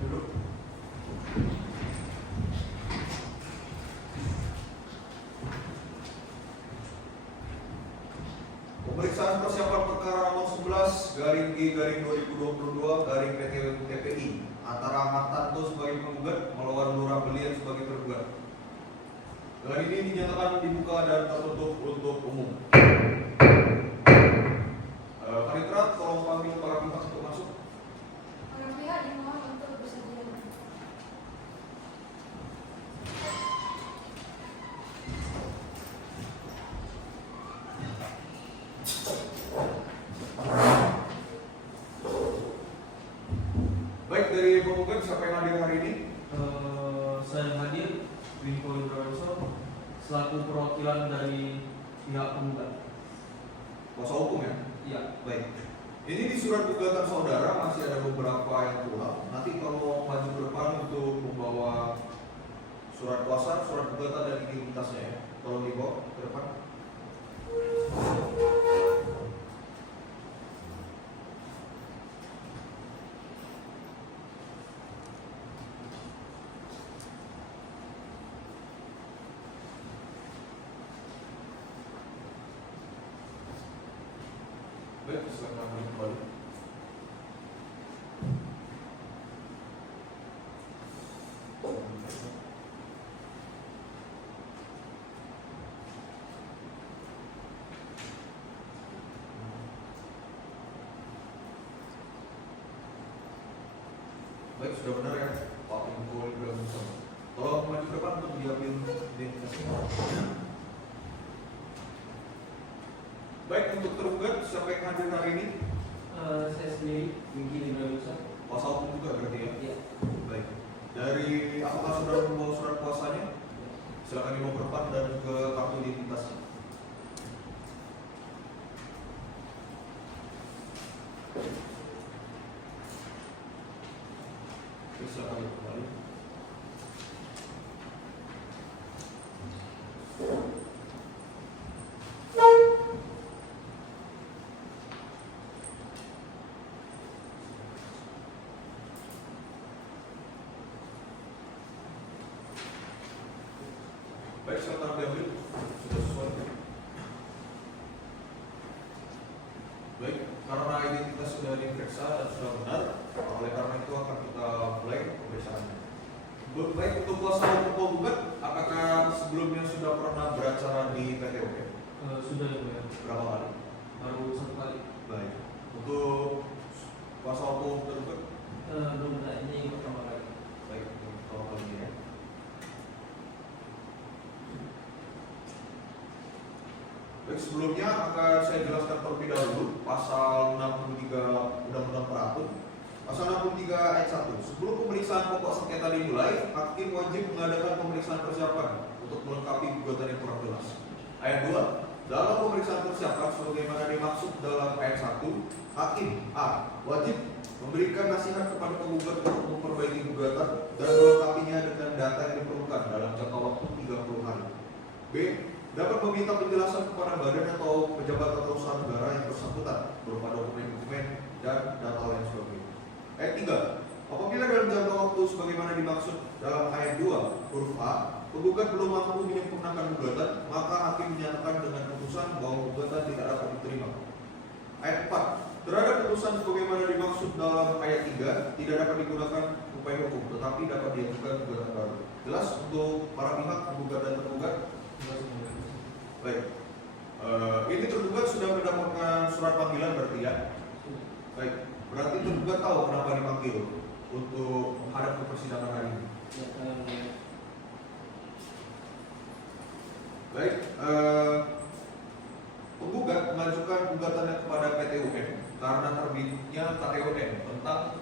Duduk. Pemeriksaan persiapan perkara nomor 11 garing G garing 2022 garing PTW TPI antara Hartanto sebagai penggugat melawan Lurah Belian sebagai tergugat. Dengan ini dinyatakan dibuka dan tertutup untuk umum. Panitera, tolong panggil para pihak untuk masuk. Para pihak dimohon untuk bersedia. Baik, dari penggugat siapa yang hadir hari ini? Saya hadir Wimpo Ibrahiso selaku perwakilan dari pihak penggugat. Kuasa hukum ya? Iya. Baik. Ini di surat gugatan saudara masih ada beberapa yang kurang. Nanti kalau maju ke depan untuk membawa surat kuasa, surat gugatan dan identitasnya ya. Tolong dibawa ke depan. Baik, silakan kembali. Baik, sudah benar ya, Pak Wimpo Ibrahiso. Tolong maju ke depan untuk diambil identitasnya. Baik, untuk tergugat siapa yang hadir hari ini? Saya sendiri Wimpo Ibrahiso. Kuasa hukum juga berarti ya? Iya. Baik. Dari apakah saudara membawa surat kuasanya? Silakan dibawa ke depan dan ke kartu identitasnya. Oke, silakan kembali. Baik, silakan diambil. Sudah sesuai. Baik, karena identitas sudah diperiksa dan sudah benar, oleh karena itu akan kita mulai pemeriksaannya. Baik, untuk kuasa hukum penggugat, apakah sebelumnya sudah pernah beracara di PTOP? Sudah ya, Pak. Berapa kali? Baru satu kali. Baik. Untuk kuasa hukum tergugat, Belum pernah, ini pertama kali. baik, kalau kali ini ya. Baik, sebelumnya akan saya jelaskan terlebih dahulu pasal 63 Undang-Undang Perampun. Pasal 63 ayat 1. Sebelum pemeriksaan pokok sengketa dimulai, hakim wajib mengadakan pemeriksaan persiapan untuk melengkapi gugatan yang kurang jelas. Ayat 2. Dalam pemeriksaan persiapan sebagaimana dimaksud dalam ayat 1, hakim A wajib memberikan nasihat kepada penggugat untuk memperbaiki gugatan dan melengkapinya dengan data yang diperlukan dalam jangka waktu 30 hari. B. Dapat meminta penjelasan kepada badan atau pejabat atau usaha negara yang bersangkutan berupa dokumen-dokumen dan data lain sebagainya. Ayat 3. Apabila dalam jangka waktu sebagaimana dimaksud dalam ayat 2 huruf A, penggugat belum mampu menyempurnakan gugatan, maka hakim menyatakan dengan putusan bahwa gugatan tidak dapat diterima. Ayat 4. Terhadap putusan sebagaimana dimaksud dalam ayat 3 tidak dapat digunakan upaya hukum, tetapi dapat diajukan gugatan baru. Jelas untuk para pihak penggugat dan tergugat? Baik. Ini tergugat sudah mendapatkan surat panggilan berarti ya? Baik. Berarti tergugat tahu kenapa dipanggil untuk menghadap ke persidangan hari ini. Baik. Penggugat mengajukan gugatannya kepada PT UN karena terbitnya KTUN tentang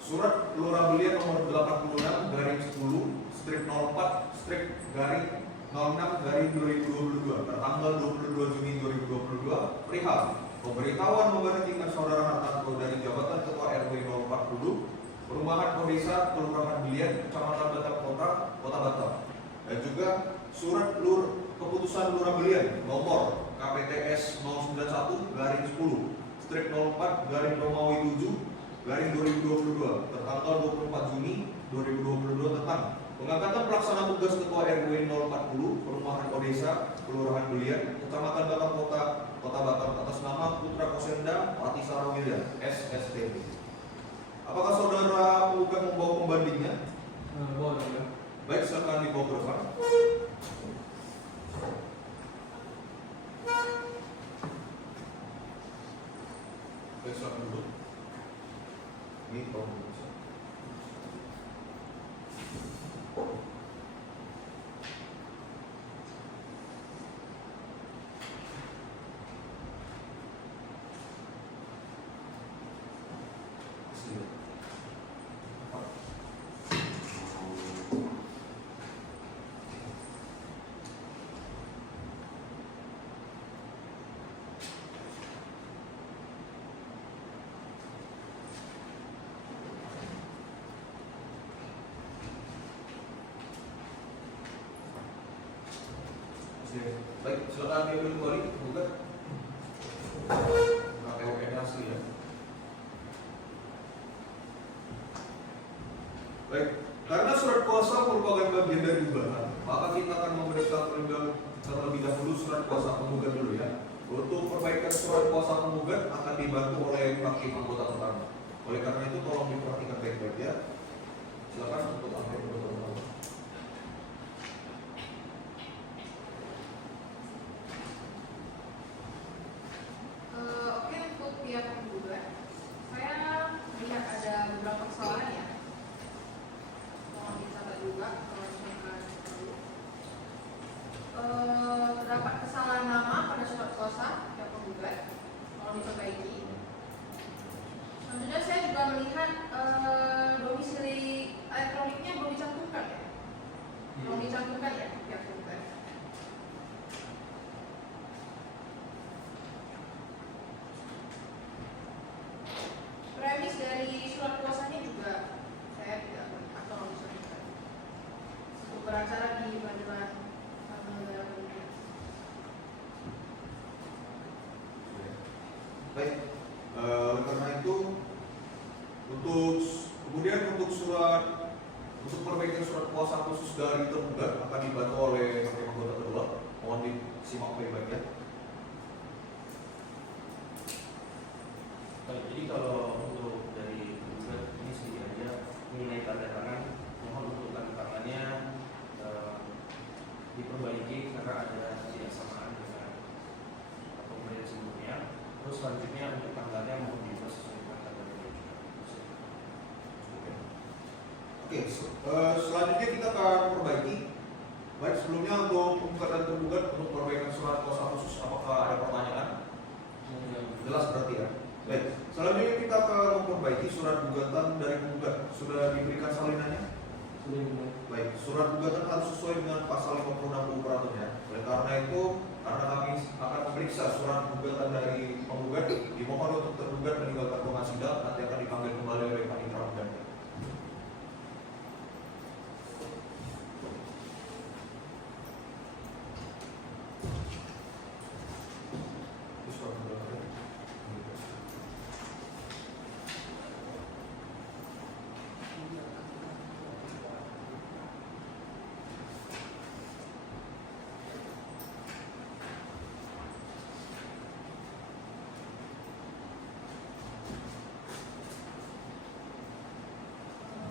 surat Lurah Belian nomor 86/04/06/2022 tertanggal 22 Juni 2022 perihal pemberitahuan memberhentikan saudara Hartanto dari jabatan Ketua RW 04 Perumahan Kodesa Kelurahan Belian Kecamatan Batam Kota Batam, dan juga surat keputusan Lurah Belian nomor KPTS 091/10/04/Romawi 7 garing 2022 tertanggal 24 Juni 2022 tentang pengangkatan pelaksana tugas Ketua RW 040 Perumahan Odesa Kelurahan Belian Kecamatan Batam Kota Batam atas nama Putra Kosenda Patisara William SSTP. Apakah saudara penggugat membawa pembandingnya? Boleh ya. Baik, silakan dibawa ke depan. Baik, silakan duduk. Ini pembanding. Baik, silakan diambil kembali penggugat. KPON asli ya. Baik, karena surat kuasa merupakan bagian dari gugatan, maka kita akan memeriksa terlebih dahulu surat kuasa penggugat dulu ya. Untuk perbaikan surat kuasa penggugat akan dibantu oleh hakim anggota pertama. Oleh karena itu tolong diperhatikan baik-baik ya. Silakan untuk hakim anggota pertama. Oke, untuk pihak penggugat, saya melihat ada beberapa kesalahan ya. Mohon dicatat juga kalau misalkan perlu. Terdapat kesalahan nama pada surat kuasa pihak penggugat, mohon diperbaiki. Selanjutnya saya juga melihat domisili elektroniknya belum dicantumkan ya. Belum dicantumkan ya pihak penggugat. Premis dari surat kuasanya juga saya tidak melihat atau misalkan untuk beracara di pengadilan negara Indonesia. Baik, oleh karena itu untuk surat untuk perbaikan surat kuasa khusus dari tergugat akan dibantu oleh hakim anggota kedua. Mohon disimak baik-baik ya. Baik, jadi kalau untuk dari penggugat ini sedikit aja mengenai tanda tangan, mohon untuk tanda tangannya diperbaiki karena ada ketidaksamaan dengan pemberian sebelumnya. Terus selanjutnya untuk tanggalnya mohon dibuat sesuai dengan tanggalnya juga. Oke, selanjutnya kita akan perbaiki. Baik, sebelumnya untuk penggugat dan tergugat untuk perbaikan surat kuasa khusus, apakah ada pertanyaan? Jelas berarti ya. Baik, selanjutnya kita akan memperbaiki surat gugatan dari penggugat. Sudah diberikan salinannya? Sudah dimulai. Baik, surat gugatan harus sesuai dengan pasal 56 UU Peraturan. Oleh karena itu, karena kami akan memeriksa surat gugatan dari penggugat, dimohon untuk tergugat meninggalkan ruangan sidang, nanti akan dipanggil kembali oleh panitera pengganti.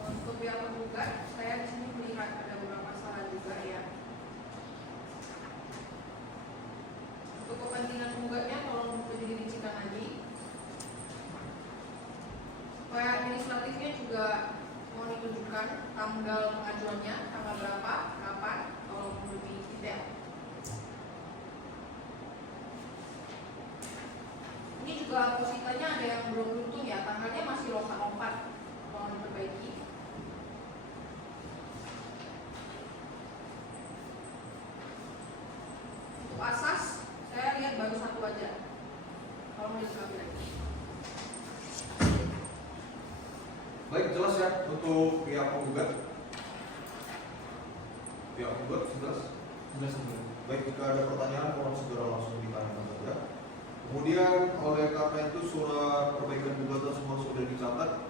Untuk pihak penggugat, saya di sini melihat ada beberapa kesalahan juga ya. Untuk kepentingan penggugatnya, tolong lebih dirincikan lagi. Supaya administratifnya juga mau ditunjukkan tanggal pengajuannya, tanggal berapa, kapan, tolong lebih detail. Ini juga positanya ada yang belum beruntung ya, tanggalnya masih lompat-lompat, tolong diperbaiki. Untuk asas, saya lihat baru satu aja. Kalau mau dilengkapi lagi. Baik, jelas ya untuk pihak penggugat. Pihak penggugat jelas. Baik, jika ada pertanyaan, mohon segera langsung ditanyakan saja. Kemudian oleh karena itu surat perbaikan gugatan semua sudah dicatat.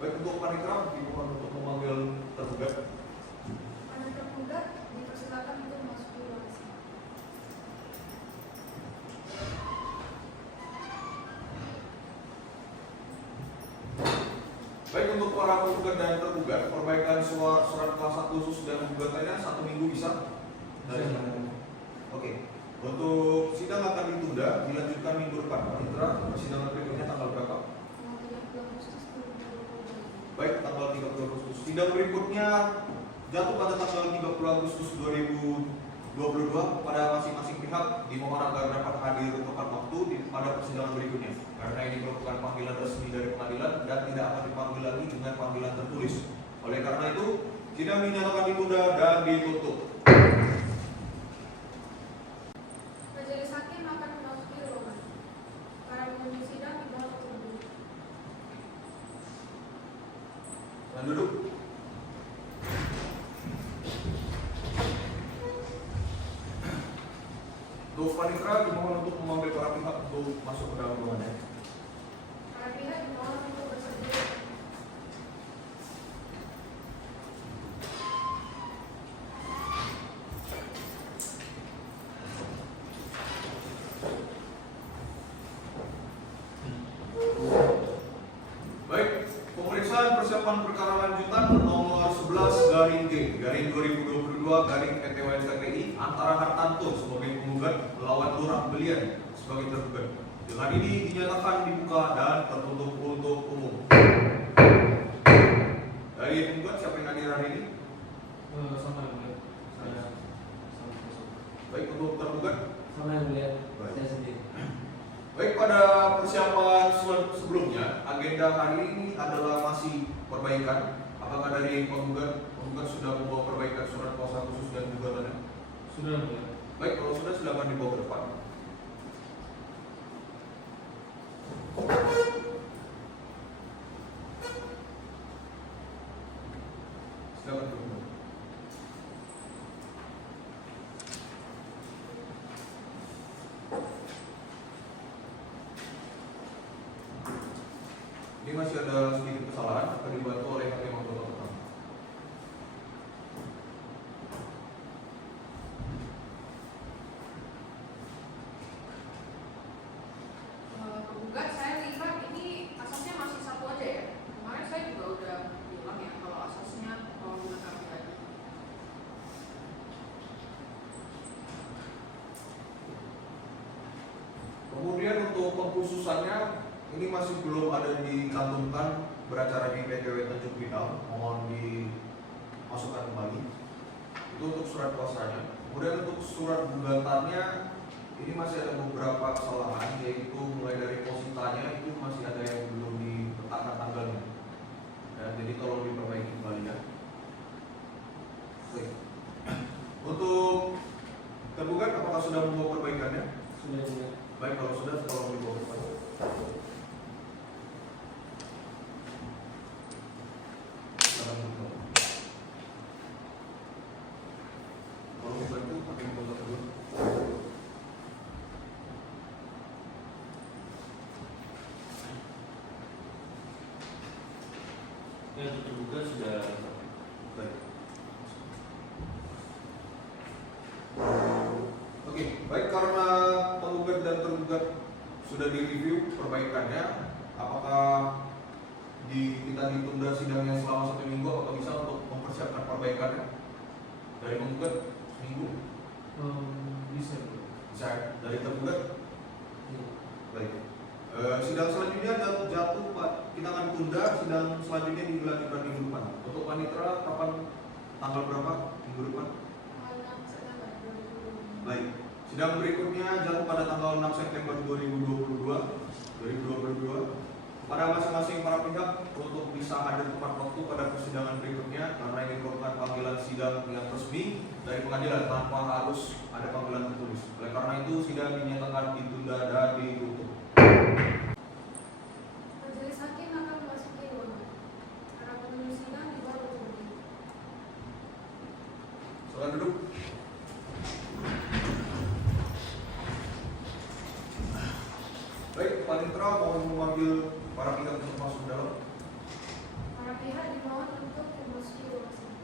Baik, untuk panitera dimohon untuk memanggil tergugat. Pada tergugat dipersilakan untuk memasuki ruang sidang. Baik, untuk para penggugat dan tergugat, perbaikan surat kuasa khusus dan gugatannya 1 minggu bisa? Oke. Untuk sidang akan ditunda, dilanjutkan minggu depan. Panitera, persidangan berikutnya tanggal berapa? Tanggal 30 Agustus 2022. Baik, tanggal 30 Agustus. Sidang berikutnya jatuh pada tanggal 30 Agustus 2022 kepada masing-masing pihak dimohon agar dapat hadir tepat waktu pada persidangan berikutnya. Karena ini merupakan panggilan resmi dari pengadilan dan tidak akan dipanggil lagi dengan panggilan tertulis. Oleh karena itu, sidang dinyatakan ditunda dan ditutup. Majelis hakim akan memasuki ruangan. Para pengunjung sidang di bawah tunggu. Dan duduk. Untuk panitera dimohon untuk memanggil para pihak untuk masuk ke dalam ruangan. Para pihak dimohon untuk bersedia. Baik, pemeriksaan persiapan perkara lanjutan nomor 11/D/2022/PTWNTTI antara Hartanto sebagai penggugat melawan Lurah Belian sebagai tergugat. Dengan ini dinyatakan dibuka dan tertutup untuk umum. Dari penggugat siapa yang hadir hari ini? Sama yang mulia, saya sama besok. Baik, untuk tergugat. Sama yang mulia, Baik. saya sendiri. Baik, pada persiapan sebelumnya, agenda hari ini adalah masih perbaikan. Apakah dari penggugat sudah membawa perbaikan surat kuasa khusus dan gugatannya? Sudah yang mulia. Baik, kalau sudah silakan dibawa ke depan. Silakan duduk. Ini masih ada sedikit kesalahan, akan dibantu oleh hakim anggota tetap. Penggugat saya lihat ini asasnya masih satu aja ya. Kemarin saya juga udah bilang ya kalau asasnya mau menggunakan pribadi. Kemudian untuk pengkhususannya ini masih belum ada dicantumkan beracara di PTW Tanjung Pinang, mohon dimasukkan kembali. Itu untuk surat kuasanya. Kemudian untuk surat gugatannya ini masih ada beberapa kesalahan, yaitu mulai dari positanya itu masih ada yang belum diletakkan tanggalnya. Ya, jadi tolong diperbaiki kembali ya. Baik. Untuk tergugat apakah sudah membawa perbaikannya? Sudah yang mulia. Baik, kalau sudah tolong dibawa ke depan. Silakan duduk. Tolong dibantu pakai motor dulu. Ya, untuk tergugat sudah. Baik. Oke, baik, karena penggugat dan tergugat sudah direview perbaikannya, apakah kita ditunda sidangnya selama 1 minggu atau bisa untuk mempersiapkan perbaikannya dari penggugat seminggu? Bisa. Bisa ya? Dari tergugat? Iya. Baik. Sidang selanjutnya jatuh Pak. Kita akan tunda sidang selanjutnya dilanjutkan minggu depan. Untuk panitera kapan, tanggal berapa minggu depan? Tanggal 6 September 2022. Baik. Sidang berikutnya jatuh pada tanggal 6 September 2022 pada masing-masing para pihak untuk bisa hadir tepat waktu pada persidangan berikutnya karena ini merupakan panggilan sidang yang resmi dari pengadilan tanpa harus ada panggilan tertulis. Oleh karena itu sidang dinyatakan ditunda dan ditutup. Majelis hakim akan memasuki ruangan. Para pengunjung sidang di bawah tunggu. Silakan duduk. Baik, panitera mohon memanggil para pihak untuk masuk ke dalam. Para pihak dimohon untuk memasuki ruang sidang.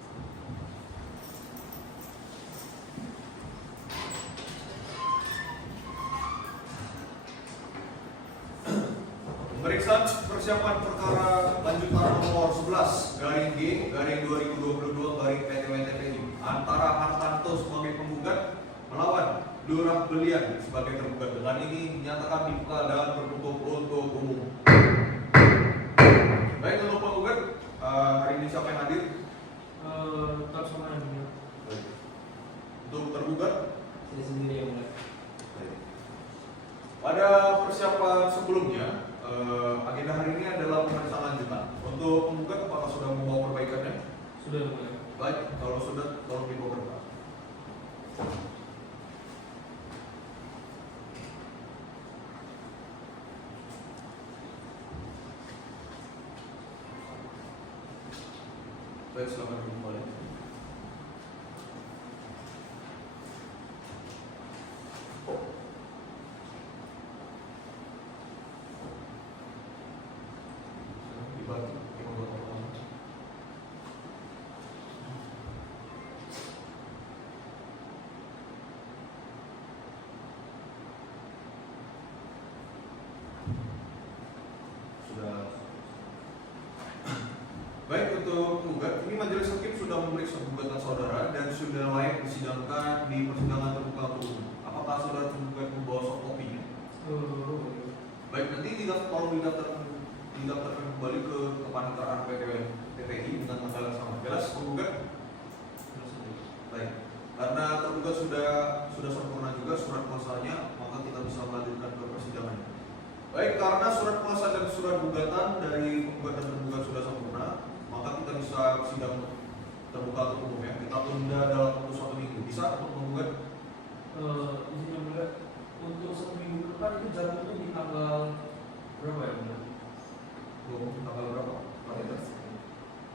Pemeriksaan persiapan perkara lanjutan nomor 11 garing G garing 2022 garing PTWTPI antara Hartanto sebagai penggugat melawan Lurah Belian sebagai tergugat. Dengan ini dinyatakan dibuka dan tertutup untuk umum. Baik, untuk penggugat hari ini siapa yang hadir? Tetap sama yang mulia. Baik. Untuk tergugat Saya sendiri yang mulia. pada persiapan sebelumnya, agenda hari ini adalah pemeriksaan lanjutan. Untuk penggugat, apakah sudah membawa perbaikannya? Sudah yang mulia. Baik, kalau sudah, tolong dibawa ke depan. Baik, selamat kembali. Dibantu, dibawa ke depan. Sudah. Baik, untuk penggugat, ini majelis hakim sudah memeriksa gugatan saudara dan sudah layak disidangkan di persidangan terbuka untuk umum. Apakah saudara penggugat membawa soft copy-nya? Baik, nanti tolong didaftarkan kembali ke kepaniteraan PTWI dengan tanggal yang sama. Jelas penggugat? Baik, karena tergugat sudah sempurna juga surat kuasanya, maka kita bisa melanjutkan ke persidangan. Baik, karena surat kuasa dan surat gugatan dari penggugat dan tergugat sudah sempurna, maka kita bisa sidang terbuka untuk umum ya. Kita tunda dalam waktu 1 minggu. Bisa untuk penggugat? Izin yang mulia, untuk 1 minggu ke depan itu jatuhnya di tanggal berapa ya mulia? Tanggal berapa?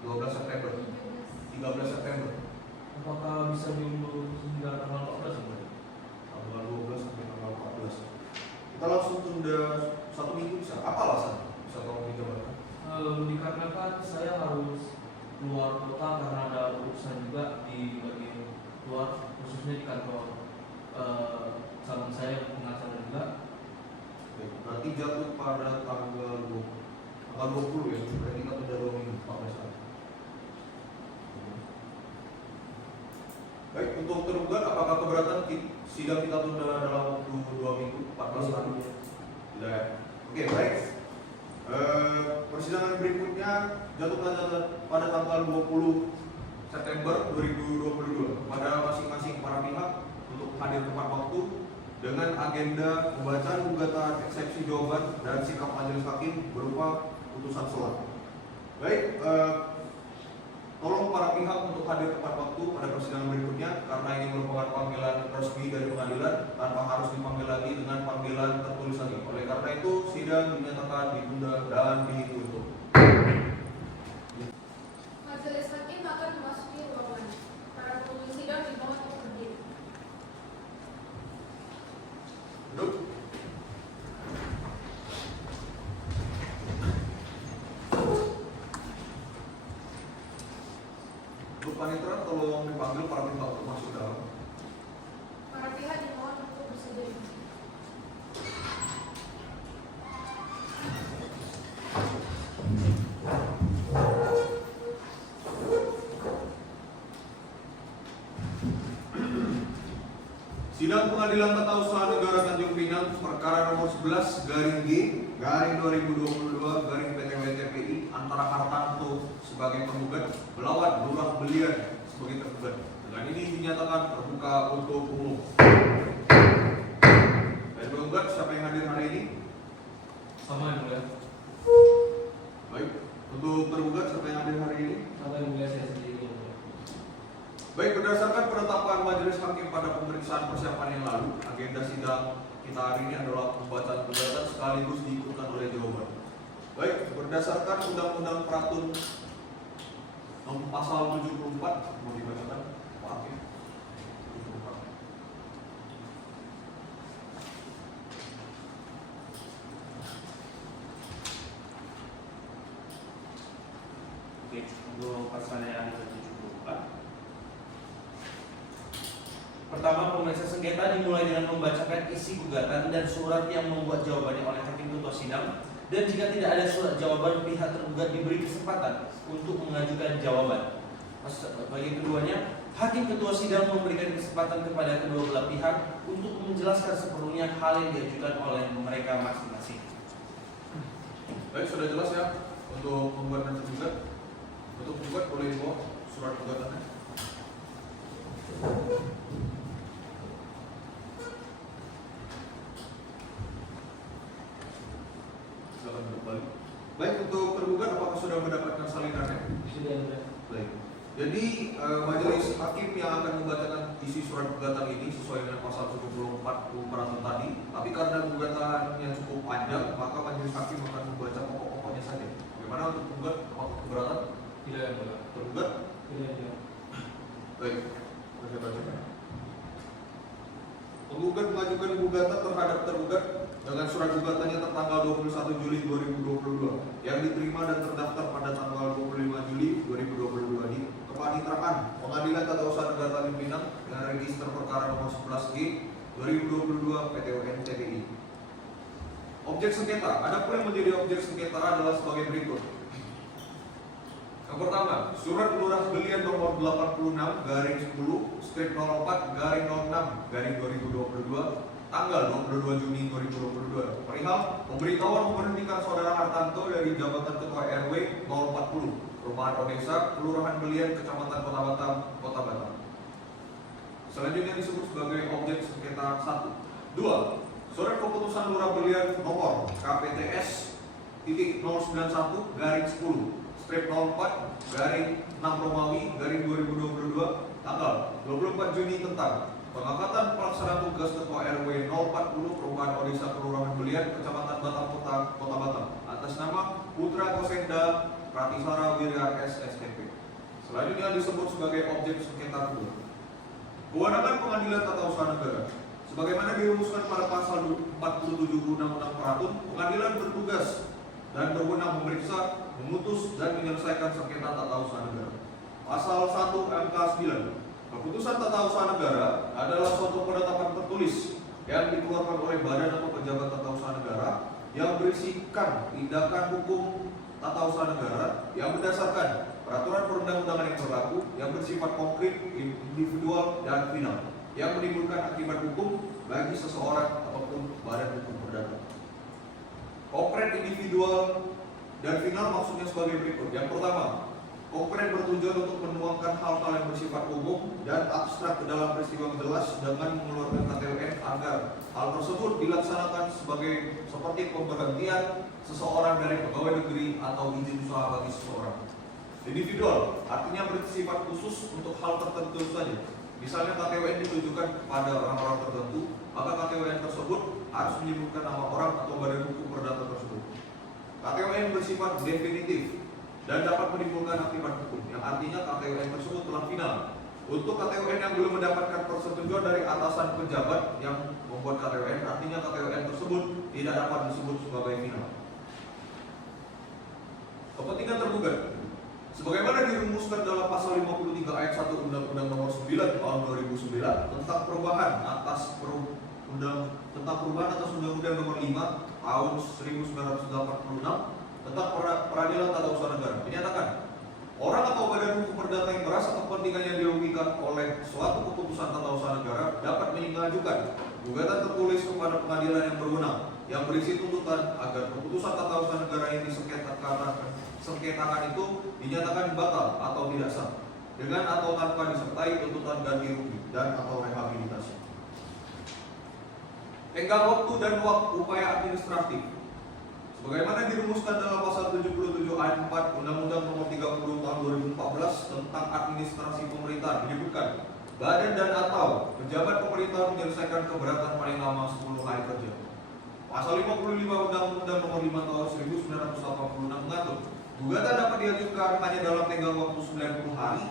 12 September. 13 September. Apakah bisa diundur hingga tanggal 14 ya mulia? Tanggal 12 sampai tanggal 14. Kita langsung tunda 1 minggu bisa. Apa alasannya? Bisa tolong dijabarkan? Dikarenakan saya harus keluar kota karena ada urusan juga di bagian luar, khususnya di kantor cabang saya pengacara juga. Baik, berarti jatuh pada tanggal 20 ya. Berarti kita tunda 2 minggu, 14 hari. Baik, untuk tergugat apakah keberatan sidang kita tunda dalam waktu 2 minggu, 14 hari? Tidak ya? Oke, baik. Persidangan berikutnya jatuh pada tanggal 20 September 2022 kepada masing-masing para pihak untuk hadir tepat waktu dengan agenda pembacaan gugatan, eksepsi jawaban dan sikap majelis hakim berupa putusan selah. Baik, tolong para pihak untuk hadir tepat waktu pada persidangan berikutnya karena ini merupakan panggilan resmi dari pengadilan tanpa harus dipanggil lagi dengan panggilan tertulis lagi. Oleh karena itu, sidang dinyatakan ditunda dan ditutup. Majelis hakim akan memasuki ruangan. Para penghuni sidang dimohon untuk berdiri. Duduk. Untuk panitera tolong dipanggil para pihak untuk masuk ke dalam. Para pihak dimohon untuk bersedia. Sidang Pengadilan Tata Usaha Negara Tanjung Pinang perkara nomor 11 garing G garing 2022 garing PTWTPI antara Hartanto sebagai penggugat melawan Lurah Belian sebagai tergugat. Dengan ini dinyatakan terbuka untuk umum. Dari penggugat siapa yang hadir hari ini? Sama yang mulia. Baik, untuk tergugat siapa yang hadir hari ini? Sama yang mulia, saya sendiri yang mulia. Baik, berdasarkan penetapan majelis hakim pada pemeriksaan persiapan yang lalu, agenda sidang kita hari ini adalah pembacaan gugatan sekaligus diikutkan oleh jawaban. Baik, berdasarkan Undang-Undang Peratun pasal 74 mau dibacakan Pak Hakim. 74. pasalnya ada 74. Pertama, pemeriksa sengketa dimulai dengan membacakan isi gugatan dan surat yang membuat jawabannya oleh hakim ketua sidang. Dan jika tidak ada surat jawaban, pihak tergugat diberi kesempatan untuk mengajukan jawaban. Bagi keduanya, hakim ketua sidang memberikan kesempatan kepada kedua belah pihak untuk menjelaskan sepenuhnya hal yang diajukan oleh mereka masing-masing. Baik, sudah jelas ya untuk penggugat dan tergugat. Untuk penggugat boleh dibawa surat gugatannya. Silakan duduk balik. Baik, untuk tergugat apakah sudah mendapatkan salinannya? Sudah. Baik. Jadi majelis hakim yang akan membacakan isi surat gugatan ini sesuai dengan pasal 74 peraturan tadi. Tapi karena gugatannya cukup panjang, maka majelis hakim akan membaca pokok-pokoknya saja. Bagaimana untuk penggugat? Apakah keberatan? Tidak ada. Tergugat? Tidak ada. Baik. Saya baca. Penggugat mengajukan gugatan terhadap tergugat dengan surat gugatannya tertanggal 21 Juli 2022 yang diterima dan terdaftar pada tanggal 25 Juli 2022 di Kepanitraan Pengadilan Tata Usaha Negara Tanjung Pinang dengan register perkara nomor 11G 2022 PTUN TPI. Objek sengketa. Adapun yang menjadi objek sengketa adalah sebagai berikut. Yang pertama, surat lurah belian nomor 86/04/06/2022 tanggal 22 Juni 2022 perihal pemberitahuan memberhentikan saudara Hartanto dari jabatan ketua RW 040 Perumahan Odessa, Kelurahan Belian, Kecamatan Kota Batam, Kota Batam. Selanjutnya disebut sebagai objek sengketa 1. 2. Surat keputusan Lurah Belian nomor KPTS .091/10 strip 04/6 Romawi 2022 tanggal 24 Juni tentang pengangkatan pelaksana tugas ketua RW 040 Perumahan Odessa, Kelurahan Belian, Kecamatan Batam, Kota Batam atas nama Putra Kosenda Pratisara Wirya SSTP. Selanjutnya disebut sebagai objek sengketa 2. Kewenangan Pengadilan Tata Usaha Negara. Sebagaimana dirumuskan pada pasal 47 Undang-Undang Peratun, pengadilan bertugas dan berwenang memeriksa, memutus dan menyelesaikan sengketa tata usaha negara. Pasal 1 MK 9. Keputusan tata usaha negara adalah suatu penetapan tertulis yang dikeluarkan oleh badan atau pejabat tata usaha negara yang berisikan tindakan hukum tata usaha negara yang berdasarkan peraturan perundang-undangan yang berlaku yang bersifat konkret, individual, dan final yang menimbulkan akibat hukum bagi seseorang ataupun badan hukum perdata. Konkret, individual, dan final maksudnya sebagai berikut. Yang pertama, konkret bertujuan untuk menuangkan hal-hal yang bersifat umum dan abstrak ke dalam peristiwa jelas dengan mengeluarkan KTUN agar hal tersebut dilaksanakan seperti pemberhentian seseorang dari pegawai negeri atau izin usaha bagi seseorang. Individual artinya bersifat khusus untuk hal tertentu saja. Misalnya KTUN ditujukan kepada orang-orang tertentu, maka KTUN tersebut harus menyebutkan nama orang atau badan hukum perdata tersebut. KTUN bersifat definitif dan dapat menimbulkan akibat hukum, yang artinya KTUN tersebut telah final. Untuk KTUN yang belum mendapatkan persetujuan dari atasan pejabat yang membuat KTUN, artinya KTUN tersebut tidak dapat disebut sebagai final. Kepentingan tergugat. Sebagaimana dirumuskan dalam pasal 53 ayat 1 Undang-Undang Nomor 9 Tahun 2009 tentang perubahan atas Undang-Undang Nomor 5 Tahun 1986 tentang peradilan tata usaha negara, dinyatakan orang atau badan hukum perdata yang merasa kepentingannya dirugikan oleh suatu keputusan tata usaha negara dapat mengajukan gugatan tertulis kepada pengadilan yang berwenang yang berisi tuntutan agar keputusan tata usaha negara yang disengketakan itu dinyatakan batal atau tidak sah dengan atau tanpa disertai tuntutan ganti rugi dan atau rehabilitasi. Tenggang waktu dan upaya administratif. Sebagaimana dirumuskan dalam pasal 77 ayat 4 Undang-Undang Nomor 30 Tahun 2014 tentang administrasi pemerintahan menyebutkan badan dan atau pejabat pemerintah menyelesaikan keberatan paling lama 10 hari kerja. Pasal 55 Undang-Undang Nomor 5 Tahun 1986 mengatur gugatan dapat diajukan hanya dalam tenggang waktu 90 hari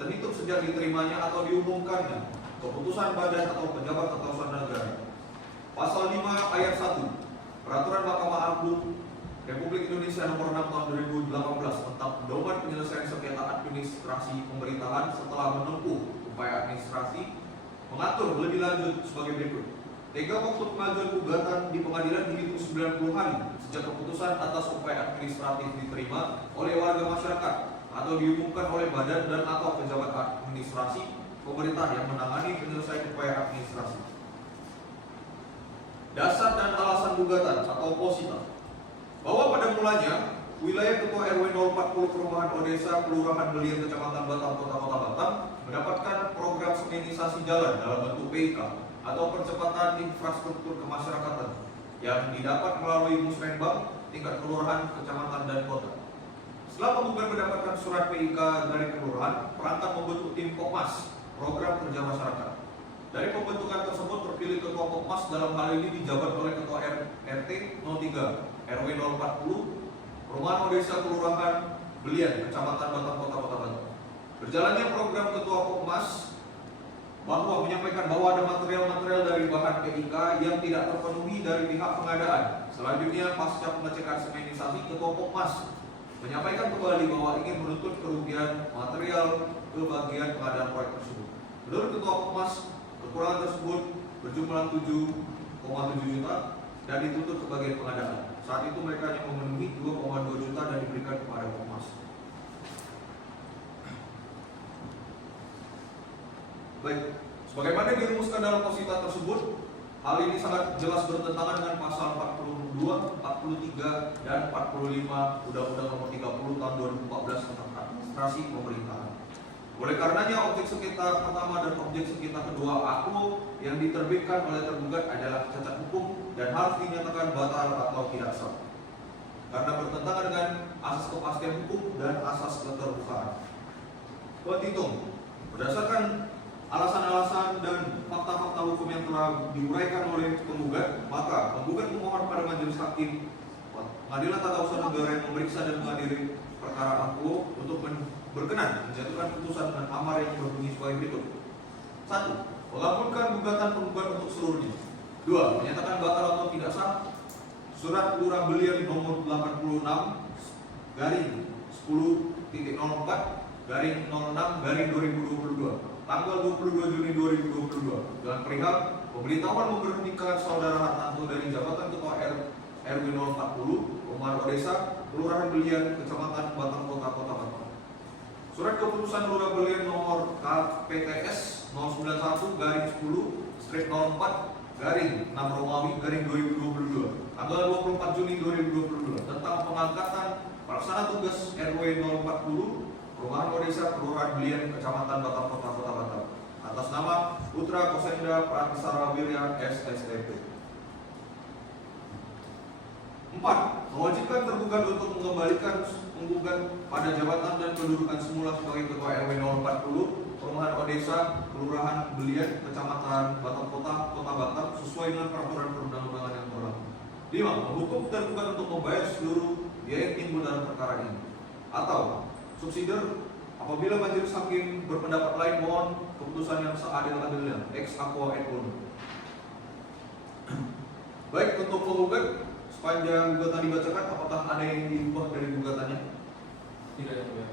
terhitung sejak diterimanya atau diumumkannya keputusan badan atau pejabat tata usaha negara. Pasal 5 ayat 1 Peraturan Mahkamah Agung Republik Indonesia Nomor 6 Tahun 2018 tentang pedoman penyelesaian sengketa administrasi pemerintahan setelah menempuh upaya administrasi mengatur lebih lanjut sebagai berikut. Tenggang waktu pengajuan gugatan di pengadilan dihitung 90 hari sejak keputusan atas upaya administratif diterima oleh warga masyarakat atau diumumkan oleh badan dan atau pejabat administrasi pemerintah yang menangani penyelesaian upaya administrasi. Dasar dan alasan gugatan atau posita. Bahwa pada mulanya wilayah Ketua RW 040 Perumahan Odesa, Kelurahan Belian, Kecamatan Batam, Kota Batam mendapatkan program semenisasi jalan dalam bentuk PIK atau percepatan infrastruktur kemasyarakatan yang didapat melalui musrenbang tingkat kelurahan, kecamatan, dan kota. Setelah penggugat mendapatkan surat PIK dari kelurahan, perangkat membentuk tim Kopmas, program kerja masyarakat. Dari pembentukan tersebut terpilih Ketua Kopmas dalam hal ini dijabat oleh Ketua RT 03 RW 040 Perumahan Odesa, Kelurahan Belian, Kecamatan Batam, Kota Batam. Berjalannya program Ketua Kopmas bahwa menyampaikan bahwa ada material-material dari bahan PIK yang tidak terpenuhi dari pihak pengadaan. Selanjutnya pasca pengecekan semenisasi, Ketua Kopmas menyampaikan kembali bahwa ingin menuntut kerugian material ke bagian pengadaan proyek tersebut. Menurut Ketua Kopmas, kekurangan tersebut berjumlah 7,7 juta dan dituntut ke bagian pengadaan. Saat itu mereka hanya memenuhi 2,2 juta dan diberikan kepada Kopmas. Baik, sebagaimana dirumuskan dalam posita tersebut, hal ini sangat jelas bertentangan dengan pasal 42, 43, dan 45 Undang-Undang Nomor 30 Tahun 2014 tentang administrasi pemerintahan. Oleh karenanya, objek sengketa pertama dan objek sengketa kedua aku yang diterbitkan oleh tergugat adalah cacat hukum dan harus dinyatakan batal atau tidak sah. Karena bertentangan dengan asas kepastian hukum dan asas keterbukaan. Petitum, berdasarkan alasan-alasan dan fakta-fakta hukum yang telah diuraikan oleh penggugat, maka penggugat memohon pada majelis hakim Pengadilan Tata Usaha Negara yang memeriksa dan mengadili perkara aku untuk berkenan menjatuhkan putusan dengan amar yang berbunyi sebagai berikut. 1. Mengabulkan gugatan penggugat untuk seluruhnya. 2. Menyatakan batal atau tidak sah Surat Lurah Belian nomor 86 garing 10.04/06/2022 tanggal 22 Juni 2022 dengan perihal pemberitahuan memberhentikan Saudara Hartanto dari jabatan Ketua RW 040 Perumahan Odesa, Kelurahan Belian, Kecamatan Batam, Kota Batam. Surat keputusan Lurah Belian nomor KPTS 091/10/4/6/2022 tanggal 24 Juni 2022 tentang pengangkatan pelaksana tugas RW 040 Perumahan Odesa, Kelurahan Belian, Kecamatan Batam, Kota Batam atas nama Putra Kosenda Pratisara Wirya SSTP. 4. Mewajibkan tergugat untuk mengembalikan penggugat pada jabatan dan kedudukan semula sebagai Ketua RW 040 Perumahan Odesa, Kelurahan Belian, Kecamatan Batam, Kota Batam sesuai dengan peraturan perundang-undangan yang berlaku. 5. Menghukum tergugat untuk membayar seluruh biaya yang timbul dalam perkara ini. Atau subsidiar apabila majelis hakim berpendapat lain mohon keputusan yang seadil-adilnya ex aqua et uno. Baik, untuk penggugat sepanjang gugatan dibacakan, apakah ada yang diubah dari gugatannya? Tidak ya, ya.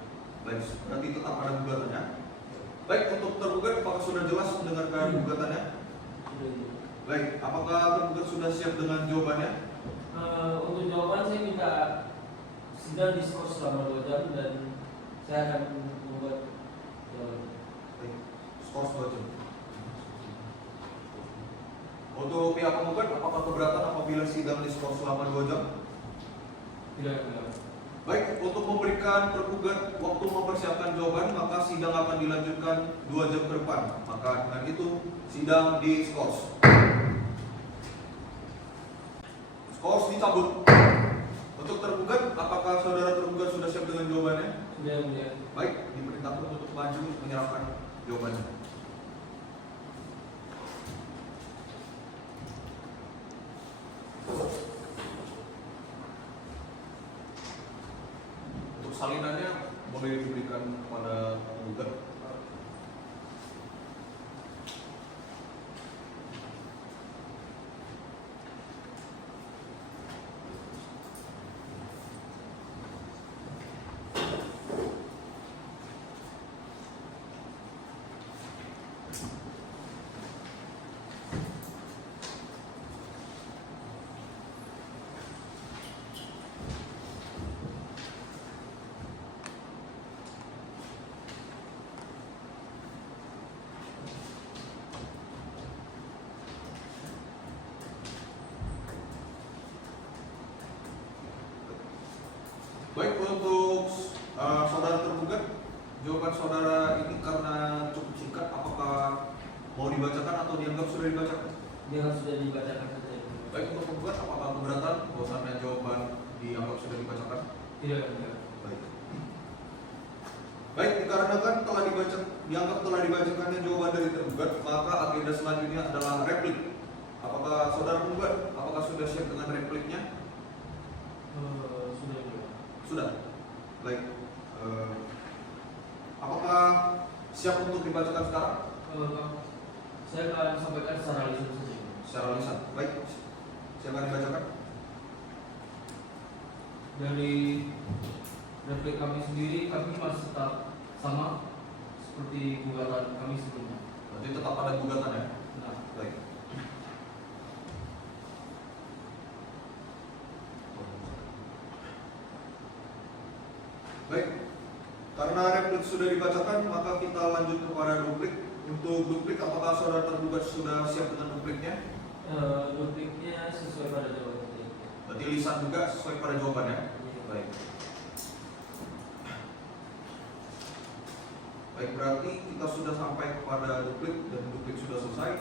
Baik, berarti tetap ada gugatannya. Baik, untuk tergugat apakah sudah jelas mendengarkan gugatannya? Sudah ya. Baik, apakah tergugat sudah siap dengan jawabannya? Untuk jawaban saya minta sidang diskurs selama 2 jam dan saya akan membuat jawaban. Baik, skor 2 jam. Untuk pihak penggugat, apakah keberatan apabila sidang diskors selama 2 jam? Tidak ya. Baik, untuk memberikan tergugat waktu mempersiapkan jawaban, maka sidang akan dilanjutkan 2 jam ke depan. Maka dengan itu, sidang diskors. Skors dicabut. Untuk tergugat, apakah saudara tergugat sudah siap dengan jawabannya? Sudah ya. Baik, diperintahkan untuk maju menyerahkan jawabannya. Untuk salinannya boleh diberikan kepada penggugat. Baik, untuk saudara tergugat, jawaban saudara ini karena cukup singkat, apakah mau dibacakan atau dianggap sudah dibacakan? Dia sudah dibacakan saja. Baik, untuk penggugat, apakah keberatan bahwasannya jawaban dianggap sudah dibacakan? Tidak, tidak. Baik. Baik, dikarenakan dianggap telah dibacakannya jawaban dari tergugat, maka agenda selanjutnya adalah replik. Apakah saudara penggugat, apakah sudah siap dengan repliknya? Sudah, tidak. Sudah. Baik. Apakah siap untuk dibacakan sekarang? Saya akan sampaikan secara lisan saja. Secara lisan. Baik. Silakan dibacakan. Dari replik kami sendiri, kami masih tetap sama seperti gugatan kami sebelumnya. Berarti tetap ada gugatan ya? Nah, Baik. Baik. Karena replik sudah dibacakan, maka kita lanjut kepada duplik. Untuk duplik, apakah saudara tergugat sudah siap dengan dupliknya? dupliknya sesuai pada jawaban tadi. Berarti lisan juga sesuai pada jawabannya. Baik. Baik, berarti kita sudah sampai kepada duplik dan duplik sudah selesai.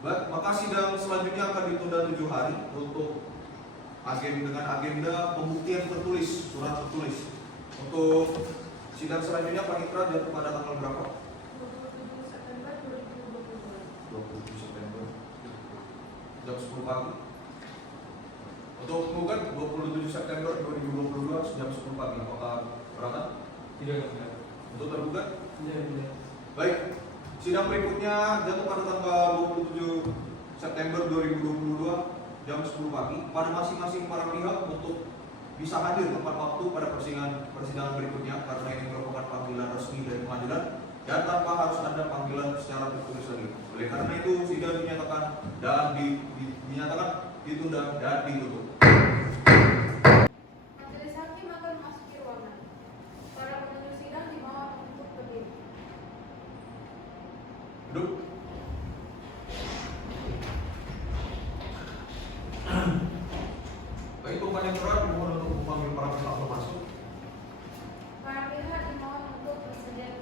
Baik, maka sidang selanjutnya akan ditunda 7 hari untuk dengan agenda pembuktian tertulis, surat tertulis. Untuk sidang selanjutnya panitera jatuh pada tanggal berapa? 27 September 2022. 27 September jam 10 pagi. Untuk penggugat 27 September 2022 jam 10 pagi. Apakah berangkat? Tidak, tidak. Untuk tergugat? Tidak, tidak. Baik. Sidang berikutnya jatuh pada tanggal 27 September 2022 jam 10 pagi pada masing-masing para pihak untuk bisa hadir tepat waktu pada persidangan berikutnya karena ini merupakan panggilan resmi dari pengadilan dan tanpa harus ada panggilan secara tertulis lagi. Oleh karena itu sidang dinyatakan dinyatakan ditunda dan ditutup. Majelis hakim akan memasuki ruangan. Para penuntut sidang dimohon untuk berdiri. Duduk. Baik, untuk panitera dimohon untuk memanggil para pihak termasuk. Para pihak dimohon untuk bersedia.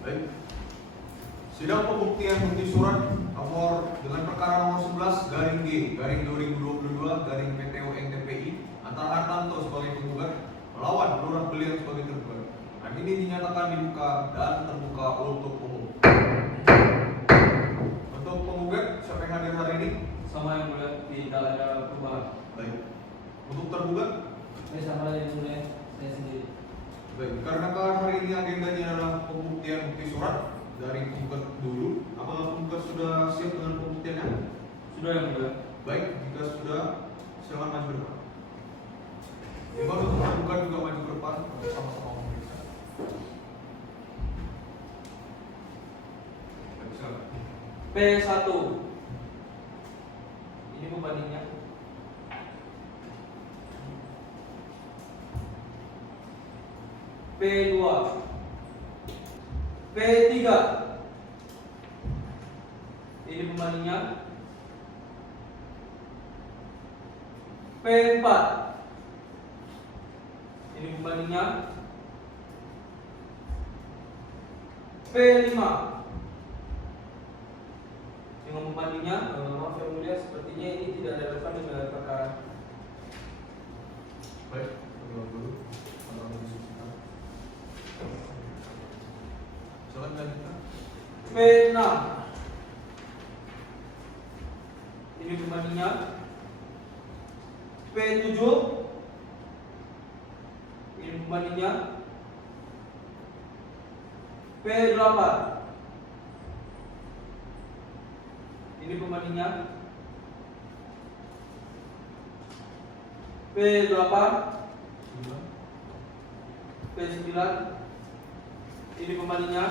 Baik. Sidang pembuktian bukti surat nomor dengan perkara nomor 11/G/2022/PTO-NTPI antara Hartanto sebagai penggugat melawan Lurah Belir sebagai tergugat. Dan ini dinyatakan dibuka dan terbuka untuk umum. Untuk penggugat siapa yang hadir hari ini? Sama yang mulia, tidak ada perubahan. Baik. Untuk tergugat? Sama yang mulia, saya sendiri. Baik. Karena hari ini agendanya adalah pembuktian bukti surat dari penggugat dulu. Apakah penggugat sudah siap dengan pembuktiannya? Sudah yang mulia. Baik, jika sudah, silakan maju ke depan. Ibu untuk penggugat juga maju ke depan untuk sama-sama memeriksa. Baik, silakan. P1. Ini pembandingnya. P2. P3. Ini pembandingnya. P4. Ini pembandingnya. P5. Dengan pembandingnya, maaf yang mulia, sepertinya ini tidak relevan dengan perkara. Baik, ulang dulu. Tolong diskusikan. Silakan lanjutkan. P6. Ini pembandingnya. P7. Ini pembandingnya. P8. Ini pembandingnya. P8. P9. Ini pembandingnya.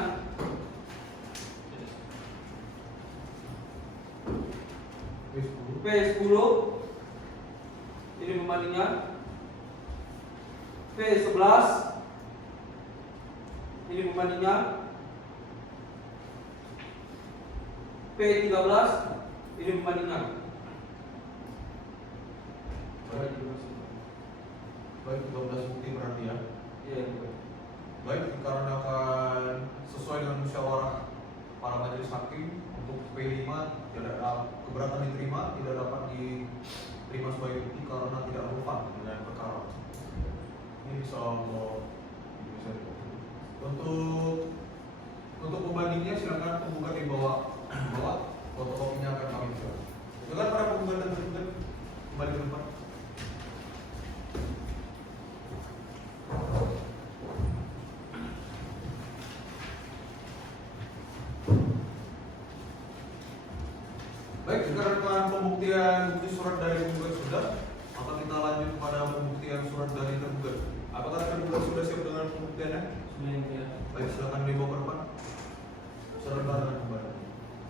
P10. Ini pembandingnya. P11. Ini pembandingnya. P13. Ini pembandingan. Baik, 12 bukti berarti ya. Iya. Baik, dikarenakan sesuai dengan musyawarah para majelis hakim untuk P5 tidak keberatan diterima, tidak dapat diterima sebagai bukti karena tidak relevan dengan perkara. Ini soal untuk pembandingnya silakan penggugat dibawa fotokopinya akan kami share. Silakan para penggugat dan tergugat kembali ke depan. Baik, dikarenakan pembuktian bukti surat dari penggugat sudah, maka kita lanjut pada pembuktian surat dari tergugat. Apakah tergugat sudah siap dengan pembuktiannya? Sudah yang mulia. Baik, silakan dibawa ke depan. Silakan dengan kembali.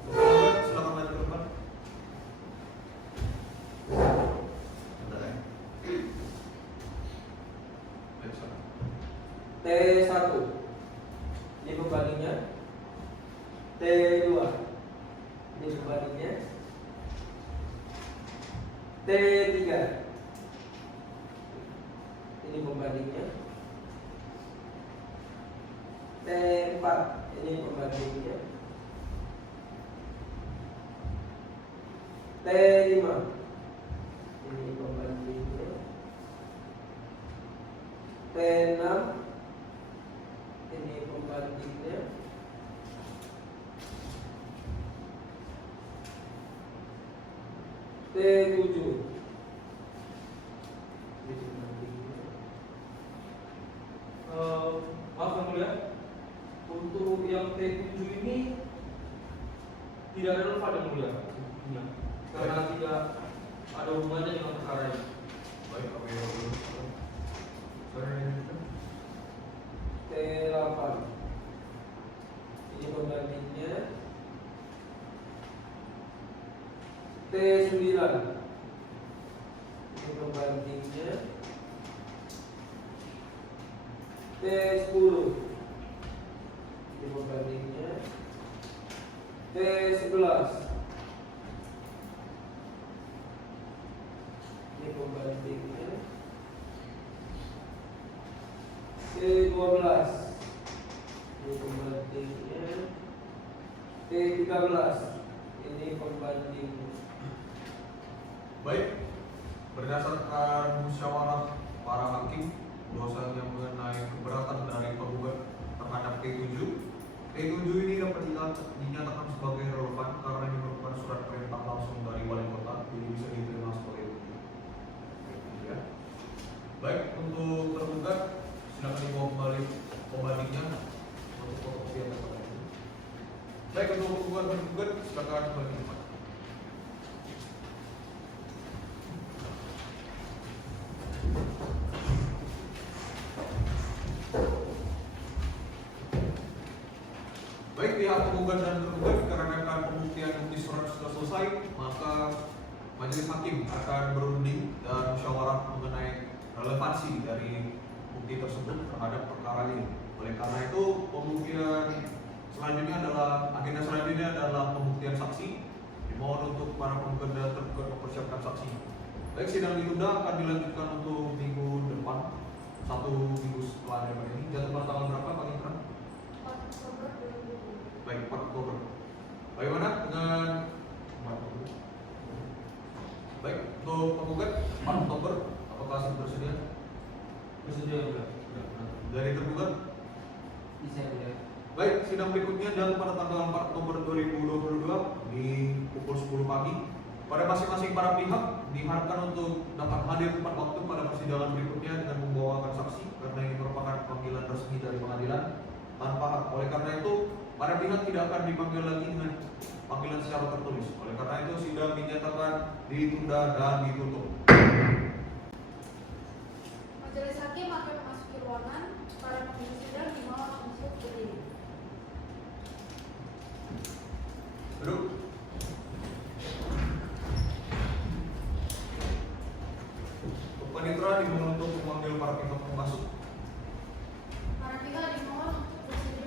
Tergugat, silakan maju ke depan. Bentar ya. Baik, silakan. T1. Ini pembandingnya. T2. Ini pembandingnya. T3. Ini pembandingnya. T4. Ini pembandingnya. T5. Ini pembandingnya. T6. Ini pembandingnya. T7. Ini pembandingnya. Maaf yang mulia, untuk yang T7 ini tidak relevan yang mulia, karena tidak ada hubungannya dengan perkara ini. Baik, kami dulu. Sorry, T8. Ini pembandingnya. T9. Ini pembandingnya. T10. Ini pembandingnya. T11. Ini pembandingnya. T12. Ini pembandingnya. T13. Ini pembandingnya. Baik, berdasarkan musyawarah para hakim bahwasanya mengenai keberatan dari penggugat terhadap T7 ini dapat dinyatakan sebagai relevan karena ini merupakan surat perintah langsung dari wali kota, jadi bisa diterima sebagai bukti. Ya. Baik, untuk tergugat silakan dibawa kembali pembandingnya untuk fotokopi yang terkait. Baik, untuk penggugat dan tergugat silakan kembali ke depan. Baik, pihak penggugat dan tergugat dikarenakan pembuktian bukti surat sudah selesai, maka majelis hakim akan berunding dan musyawarah mengenai relevansi dari bukti tersebut terhadap perkara ini. Oleh karena itu, pembuktian selanjutnya adalah pembuktian saksi. Dimohon untuk para penggugat dan tergugat mempersiapkan saksi. Baik, sidang ditunda akan dilanjutkan untuk minggu depan, 1 minggu setelah daripada ini. Jatuh pada tanggal berapa, Pak Indra? 4 Oktober 2020. Baik, 4 Oktober. Bagaimana dengan baik, untuk penggugat 4 Oktober, apakah sudah bersedia? Bersedia ya? Dari tergugat? Bisa ya. Baik, sidang berikutnya jatuh pada tanggal 4 Oktober 2022 di pukul 10 pagi. Pada masing-masing para pihak diharapkan untuk dapat hadir tepat waktu pada persidangan berikutnya dengan membawakan saksi karena ini merupakan panggilan resmi dari pengadilan tanpa hak. Oleh karena itu, para pihak tidak akan dipanggil lagi dengan panggilan secara tertulis. Oleh karena itu, sidang dinyatakan ditunda dan ditutup. Majelis hakim akan memasuki ruangan. Para pemimpin sidang dimohon untuk berdiri. Duduk. Panitera dimohon untuk memanggil para pihak yang masuk. Para pihak dimohon untuk bersedia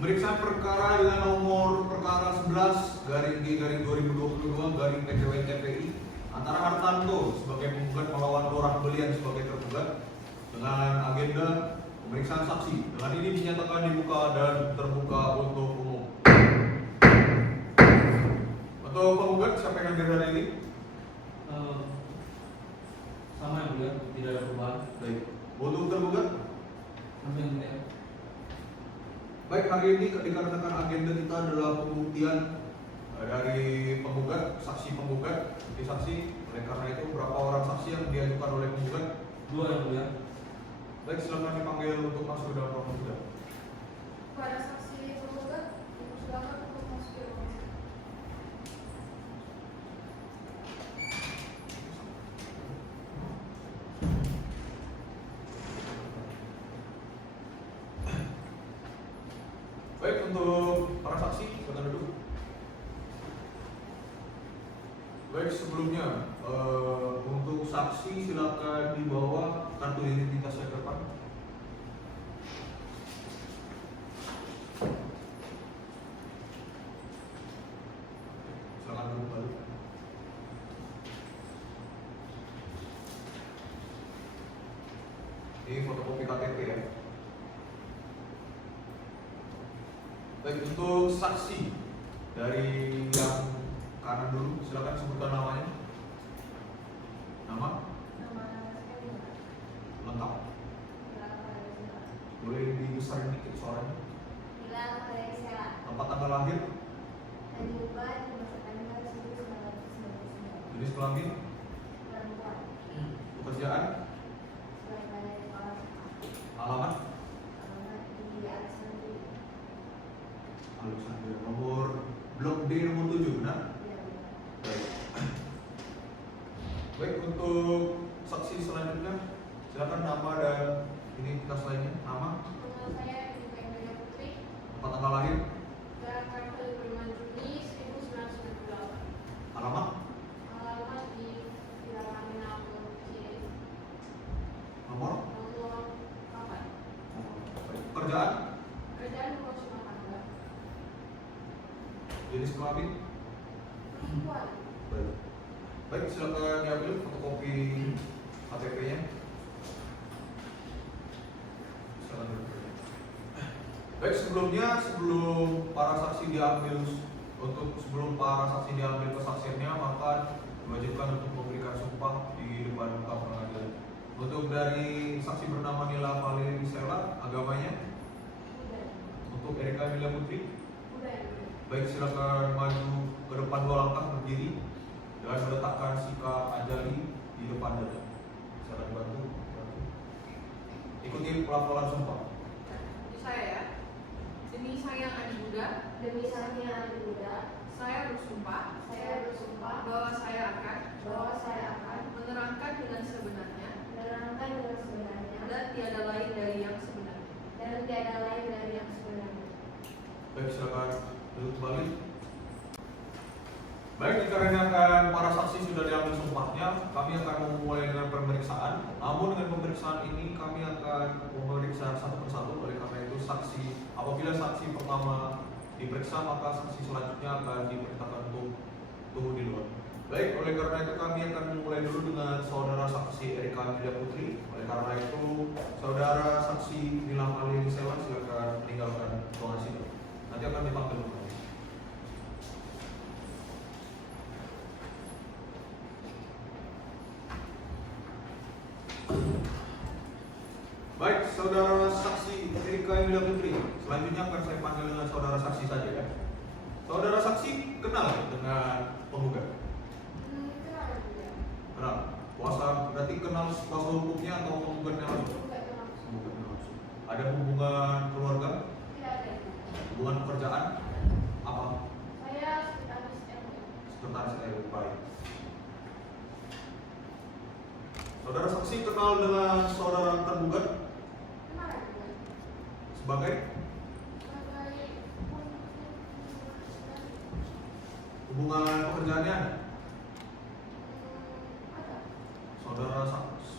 Pemeriksaan perkara dengan nomor perkara 11 garing G garing 2022 garing PTW TPI antara Hartanto sebagai penggugat melawan Lurah Belian sebagai tergugat dengan agenda pemeriksaan saksi. Dengan ini dinyatakan dibuka dan terbuka untuk umum. Untuk penggugat siapa yang hadir hari ini? Sama yang mulia, tidak ada perubahan. Baik. Untuk tergugat? Kami yang mulia. Baik, hari ini dikarenakan agenda kita adalah pembuktian dari penggugat, saksi penggugat, saksi. Oleh karena itu berapa orang saksi yang diajukan oleh penggugat? 2 yang mulia. Baik, silakan dipanggil untuk masuk dalam ruang sidang. Kepada saksi penggugat, silakan untuk masuk ke ruang sidang. Baik, untuk para saksi, silakan duduk. Baik, sebelumnya untuk saksi silakan dibawa kartu identitasnya ke depan. Silakan duduk balik. Ini fotokopi KTP ya. Baik, untuk saksi dari yang kanan dulu, silakan sebutkan namanya. Nama Nama saya Lina. lengkap. Lila Karisela. Boleh dibesarin dikit suaranya. Lila Karisela. Tempat tanggal lahir, Diubah di masa tanggal 1999. jenis kelamin, Perempuan. pekerjaan, Sebagai sekolah alamat, alamat di Alexandria. Alexander, nomor blok D nomor 7, benar? Iya, benar. Baik. Baik, untuk saksi selanjutnya, silakan nama dan identitas lainnya. Nama, Nama saya Dita Emilia Putri. tempat tanggal lahir, Tanggal 25 Juni 1998. alamat, Alamat di Bilangan Minako Ciledug. nomor, Nomor 8. baik. Pekerjaan, Kerjaan ngurus rumah tangga. jenis kelamin. Perempuan. Baik. Baik, silakan diambil fotokopi KTP-nya. Silakan diambil. Baik, sebelum para saksi diambil kesaksiannya, maka diwajibkan untuk memberikan sumpah di depan muka pengadilan. Untuk dari saksi bernama Nila Valeri Sela, agamanya. Budaya. Untuk Erika Emilia Putri. Budaya. Baik, silakan maju ke depan 2 langkah berdiri dan meletakkan sikap anjali di depan dada. Silakan bantu. Ikuti pelaporan sumpah. Ini saya ya. Demi saya Adi Buddha. Demi saya Adi Buddha. Saya bersumpah. Saya bersumpah bahwa saya akan menerangkan dengan sebenarnya. Dan tiada lain dari yang sebenarnya. Baik, silakan duduk kembali. Baik, dikarenakan para saksi sudah diambil sumpahnya, kami akan memulai dengan pemeriksaan. Namun dengan pemeriksaan ini kami akan memeriksa satu persatu. Oleh karena itu apabila saksi pertama diperiksa, maka saksi selanjutnya akan diperintahkan untuk tunggu di luar. Baik, oleh karena itu kami akan memulai dulu dengan saudara saksi Erika Emilia Putri. Oleh karena itu, saudara saksi Nila Valeri Sela, silakan meninggalkan ruangan sidang. Nanti akan dipanggil kembali. Baik, saudara saksi Erika Emilia Putri, selanjutnya akan saya panggil dengan saudara saksi saja ya. Saudara saksi kenal dengan penggugat? Kenal ya. Kenal. Berarti kenal kuasa hukumnya atau penggugatnya langsung? Bukan kenal. Penggugatnya langsung. Ada hubungan keluarga? Tidak ada. Hubungan pekerjaan? Apa? Saya sekretaris RW. Sekretaris RW. Baik. Saudara saksi kenal dengan saudara tergugat Kenal juga. sebagai Sebagai hubungan pekerjaannya? ada. Saudara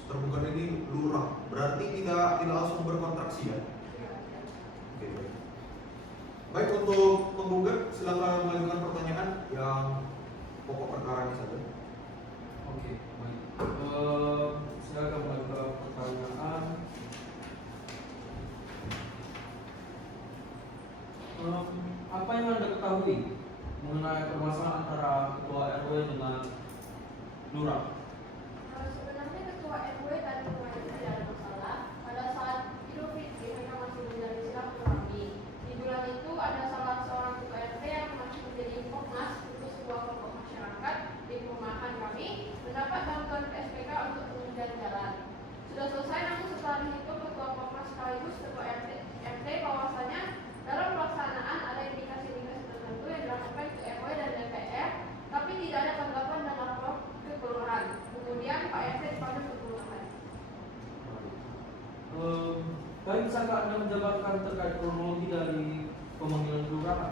tergugat ini lurah, berarti tidak langsung berkontraksi ya? Tidak ada. Oke, baik. mengetahui mengenai permasalahan antara ketua RW dengan lurah? Sebenarnya ketua RW dan ketua RT tidak ada masalah. Pada saat Idul Fitri mereka masih menjalin silaturahmi. Di bulan itu ada salah seorang ketua RT yang masih menjadi Kopnas untuk sebuah kelompok masyarakat di perumahan kami mendapat bantuan SPK untuk pengerjaan jalan. Sudah selesai, namun setelah dihitung ketua Kopnas sekaligus ketua RT bahwasanya dalam pelaksanaan ada indikasi-indikasi tertentu yang dilakukan ke RW dan DPR, tapi tidak ada tanggapan dan lapor ke kelurahan. Kemudian Pak RT dipanggil ke kelurahan. Baik, bisakah Anda menjabarkan terkait kronologi dari pemanggilan kelurahan?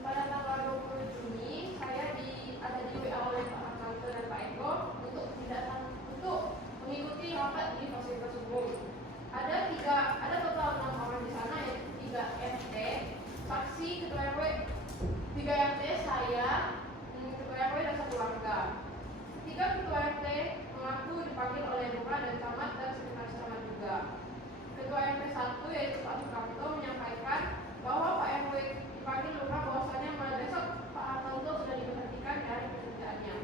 Pada tanggal 20 Juni, saya ada di WA oleh Pak Akanto dan Pak Eko untuk mengikuti rapat di fasilitas umum. Ada total 6 orang di sana, yaitu 3 RT, saksi, ketua RW, 3 RT, saya, ketua RW dan 1 warga. 3 ketua RT mengaku dipanggil oleh lurah dan camat dan sekretaris camat juga. Ketua RT 1 yaitu Pak Sukamto menyampaikan bahwa Pak RW dipanggil lurah bahwasanya mulai besok Pak Hartanto sudah diberhentikan dari pekerjaannya.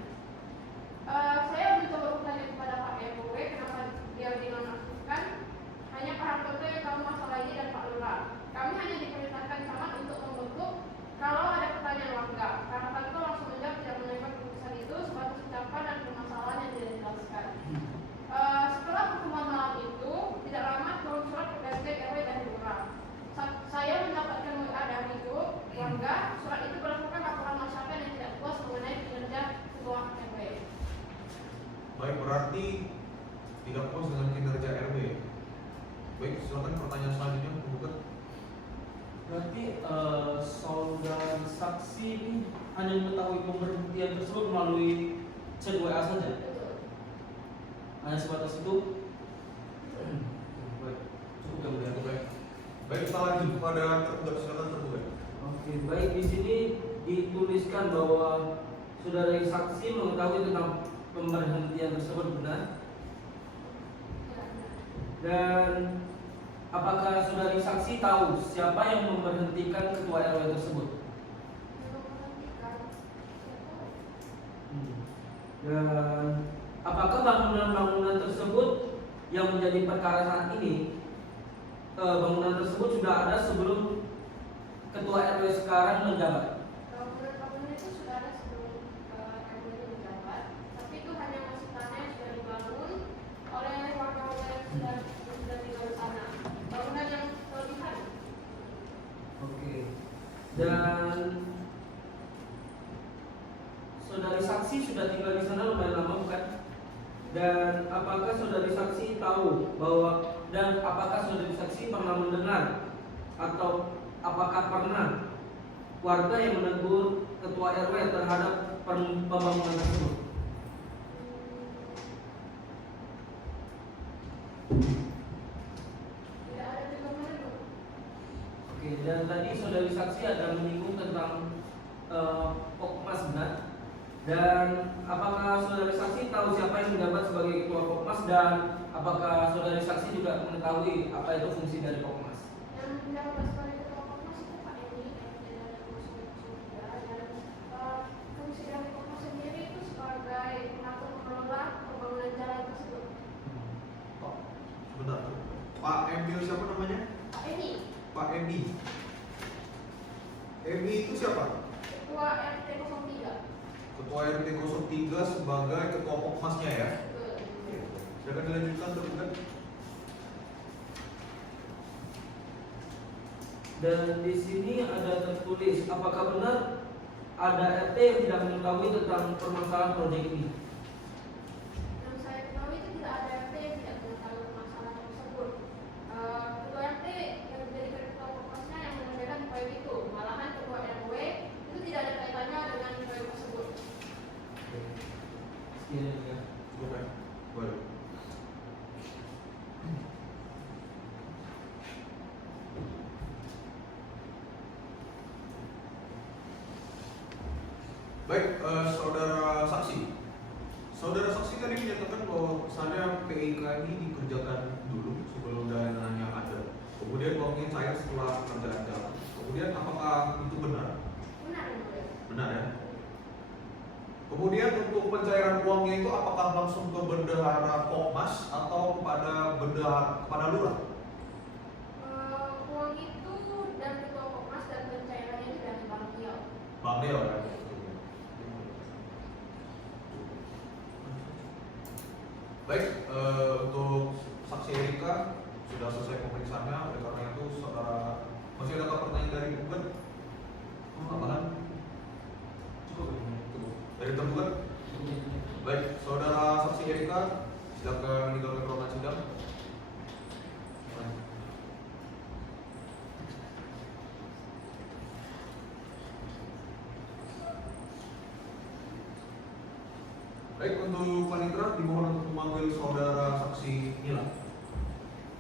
Saya mencoba bertanya kepada Pak RW kenapa dia dinonaktifkan. Hanya Pak Hartanto yang tahu masalah ini dan Pak Lurah. Kami hanya diperintahkan camat untuk membentuk kalau ada pertanyaan warga. Pak Hartanto langsung menjawab tidak menerima keputusan itu sebatas ucapan dan permasalahan yang tidak dijelaskan. Setelah pertemuan malam itu, tidak lama turun surat ke PSK RW dan Lurah. Saya mendapatkan WA dari grup warga. Surat itu berdasarkan laporan masyarakat yang tidak puas mengenai kinerja ketua RW. Baik, berarti tidak puas dengan kinerja RW. Baik, silakan pertanyaan selanjutnya, penggugat. Berarti saudara saksi ini hanya mengetahui pemberhentian tersebut melalui chat WA saja? Betul. Hanya sebatas itu? Baik, cukup yang mulia. Baik. Baik, kita lanjut kepada tergugat, silakan tergugat. Oke, baik, di sini dituliskan bahwa saudara saksi mengetahui tentang pemberhentian tersebut, benar? Dan apakah saudari saksi tahu siapa yang memberhentikan ketua RW tersebut? Dan apakah bangunan-bangunan tersebut yang menjadi perkara saat ini, bangunan tersebut sudah ada sebelum ketua RW sekarang menjabat? Bangunan itu sudah ada sebelum RW itu menjabat, tapi itu hanya masih tanah yang sudah dibangun oleh warga-warga yang sudah tinggal di sana. Bangunan yang kelebihan. Oke. Dan saudari saksi sudah tinggal di sana lumayan lama, bukan? Dan apakah saudari saksi tahu bahwa apakah saudari saksi pernah mendengar atau apakah pernah warga yang menegur ketua RW terhadap pembangunan tersebut? Tidak ada juga menegur. Oke, dan tadi saudari saksi ada menyinggung tentang Pokmas, benar? Dan apakah saudari saksi tahu siapa yang menjabat sebagai ketua Pokmas, dan apakah saudari saksi juga mengetahui apa itu fungsi dari Pokmas? Yang menjabat sebagai ketua Kopnas itu Pak Eni, dan fungsi dari Kopnas sendiri itu sebagai mengatur mengelola pembangunan jalan tersebut. Pak, sebentar. Pak Emil siapa namanya? Pak Eni, Pak Emi. Emi itu siapa? ketua RT 03. Ketua RT 03 sebagai ketua Pokmasnya ya. Silakan dilanjutkan tergugat. Dan di sini ada tertulis, apakah benar ada RT yang tidak mengetahui tentang permasalahan proyek ini? Yang saya ketahui itu tidak ada RT yang tidak mengetahui masalah tersebut. Ketua RT yang menjadi ketua Kopnasnya yang mengerjakan proyek itu. Malahan ketua RW itu tidak ada kaitannya dengan proyek tersebut. Sekian ya. Oke. Boleh. Baik, saudara saksi. Saudara saksi tadi menyatakan bahwa misalnya PIK ini dikerjakan dulu sebelum dananya ada. Kemudian uangnya cair setelah pengerjaan jalan. Kemudian apakah itu benar? Benar. Kemudian untuk pencairan uangnya itu apakah langsung ke bendahara Kopmas atau kepada lurah? Uang itu dan ketua Kopmas dan pencairannya itu dari Bang Tio. Bang Leo ya. Baik, untuk saksi Erika sudah selesai pemeriksaannya. Oleh karena itu, saudara masih ada pertanyaan dari penggugat? Tambahan? Cukup. Dari tergugat? Baik, saudara saksi Erika silakan meninggalkan ruangan sidang. Baik, untuk panitera dimohon untuk memanggil saudara saksi Nila.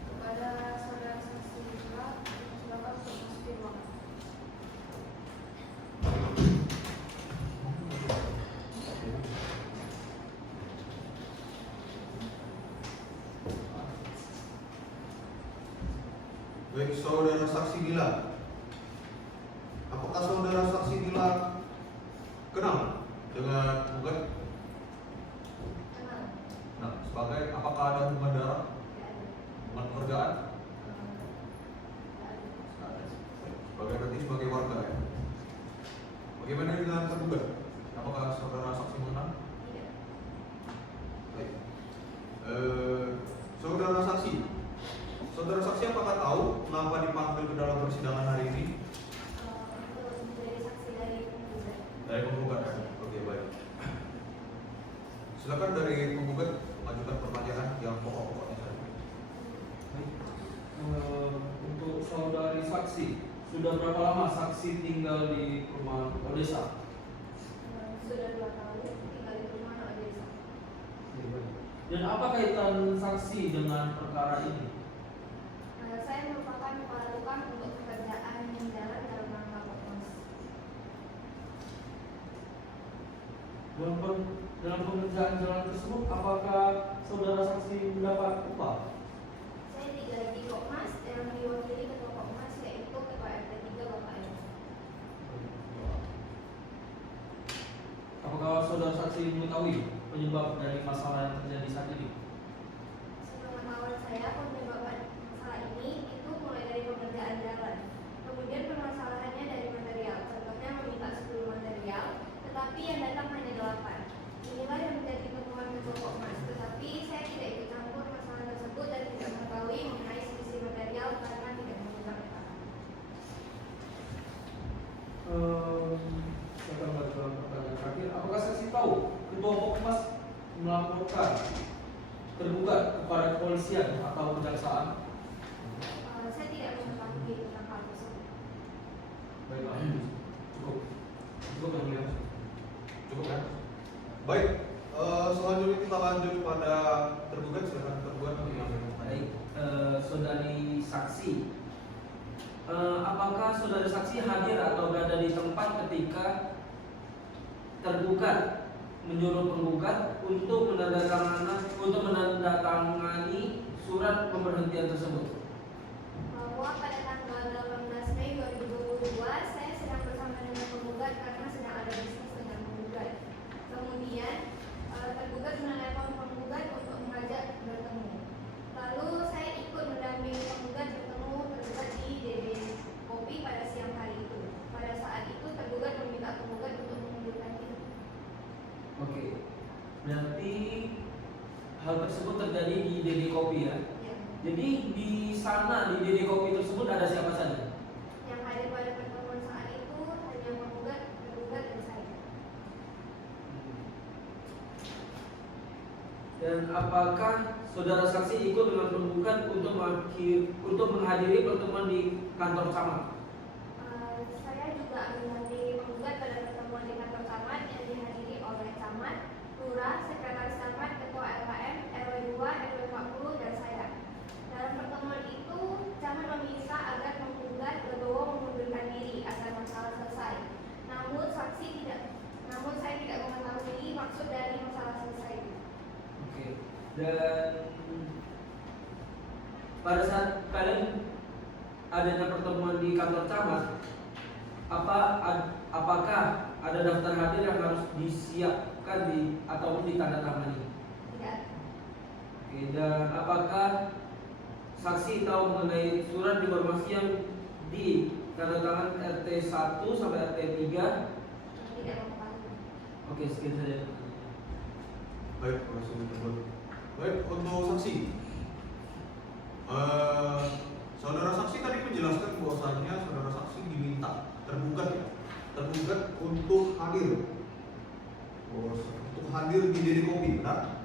Kepada saudara saksi Nila, silakan untuk masuk di ruangan. Baik, saudara saksi Nila. Apakah saudara saksi Nila kenal dengan penggugat? Kenal? Nah, sebagai apakah ada hubungan darah, Tidak ada. hubungan pekerjaan? Tidak ada. Sebagai warga ya. Bagaimana dengan tergugat? Apakah saudara saksi mengenal? Tidak. Baik. Saudara saksi apakah tahu kenapa dipanggil ke dalam persidangan hari ini? Untuk menjadi saksi dari penggugat. Dari penggugat ya. Oke, baik. Silakan dari penggugat mengajukan pertanyaan yang pokok-pokoknya saja. Untuk saudari saksi, sudah berapa lama saksi tinggal di rumah Odessa? Sudah 2 tahun tinggal di rumah anak desa. Dan apa kaitan saksi dengan perkara ini? Saya merupakan kepala tukang untuk pekerjaan jalan dalam rangka Kopmas. Dalam pengerjaan jalan tersebut, apakah saudara saksi mendapat upah? Saya digaji Kopmas yang diwakili ketua Kopmas yaitu ketua RT 3 Bapak Edi. Apakah saudara saksi mengetahui penyebab dari masalah yang terjadi saat ini? Sepengetahuan saya penyebab masalah ini itu mulai dari pekerjaan jalan. Kemudian permasalahannya dari material. Contohnya meminta 10 material, tetapi yang datang hanya 8. Inilah yang menjadi temuan ketua Kopmas. Tetapi saya tidak ikut campur masalah tersebut dan tidak mengetahui mengenai selisih material karena tidak memegang tangan. Saya akan mengajukan pertanyaan terakhir. Apakah saksi tahu ketua Kopmas melaporkan tergugat kepada kepolisian atau kejaksaan? Saya tidak mengetahui tentang hal tersebut. Baiklah, cukup yang mulia. Cukup kan? Baik, selanjutnya kita lanjut pada tergugat. Silakan tergugat menyampaikan. Baik, saudari saksi, apakah saudari saksi hadir atau berada di tempat ketika tergugat menyuruh penggugat untuk menandatangani surat pemberhentian tersebut? Bahwa pada tanggal 18 Mei 2022 saya sedang bersama dengan penggugat karena sedang ada bisnis dengan penggugat. Kemudian tergugat menelepon penggugat untuk mengajak bertemu. Lalu saya ikut mendampingi penggugat bertemu tergugat di DD Kopi pada siang hari itu. Pada saat itu tergugat meminta penggugat untuk mengundurkan diri. Oke, berarti hal tersebut terjadi di DD Kopi ya? Ya. Jadi di sana di DD Kopi tersebut ada siapa saja? Yang hadir pada pertemuan saat itu hanya penggugat, tergugat dan saya. Dan apakah saudara saksi ikut dengan penggugat untuk menghadiri pertemuan di kantor camat? Saya juga mendampingi penggugat pada pertemuan di kantor camat yang dihadiri oleh camat, lurah, sekretaris camat, ketua LKM, RW 2, RW 40 dan saya. Dalam pertemuan itu, camat meminta agar penggugat legowo mengundurkan diri agar masalah selesai. Namun saya tidak mengetahui maksud dari masalah selesai itu. Oke. Dan pada saat kalian adanya pertemuan di kantor camat, apakah ada daftar hadir yang harus ataupun ditandatangani? Tidak. Oke, dan apakah saksi tahu mengenai surat informasi yang ditandatangan RT 1 sampai RT 3? Tidak mengetahui. Oke, sekian saja. Baik, proses tersebut. Baik, untuk saksi. Saudara saksi tadi menjelaskan bahwasannya saudara saksi diminta tergugat untuk hadir di DD Kopi, benar?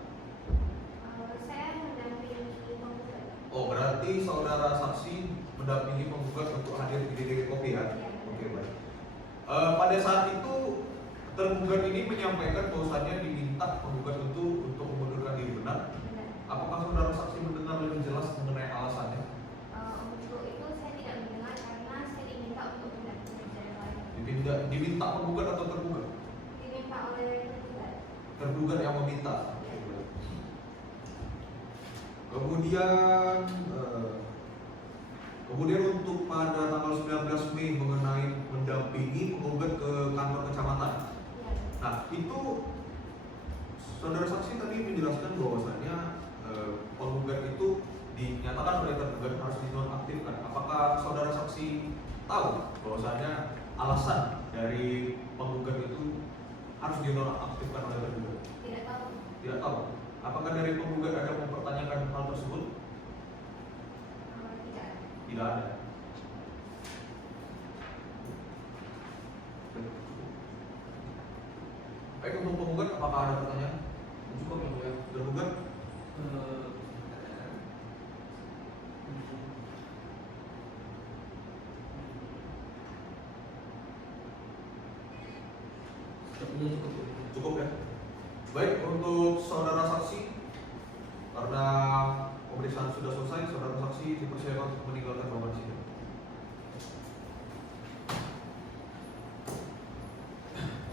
Saya mendampingi penggugat. Oh, berarti saudara saksi mendampingi penggugat untuk hadir di DD Kopi ya? Iya. Oke, baik. Pada saat itu tergugat ini menyampaikan bahwasannya diminta penggugat untuk mengundurkan diri, benar? Benar. Apakah saudara saksi mendengar lebih jelas mengenai alasannya? Untuk itu saya tidak mendengar karena saya diminta untuk mendampingi yang lain. Diminta penggugat atau tergugat? Diminta oleh penggugat. Tergugat yang meminta. Iya. Kemudian untuk pada tanggal 19 Mei mengenai mendampingi penggugat ke kantor kecamatan. Iya. Nah, itu saudara saksi tadi menjelaskan bahwasannya penggugat itu dinyatakan oleh tergugat harus dinonaktifkan. Apakah saudara saksi tahu bahwasannya alasan dari penggugat itu harus dinonaktifkan oleh tergugat? Tidak tahu. Tidak tahu. Apakah dari penggugat ada mempertanyakan hal tersebut? Tidak. Tidak ada. Baik, untuk penggugat apakah ada pertanyaan? Cukup yang mulia. Tergugat? Sepertinya cukup. Cukup ya. Baik, untuk saudara saksi, karena pemeriksaan sudah selesai, saudara saksi dipersilakan untuk meninggalkan ruangan sidang.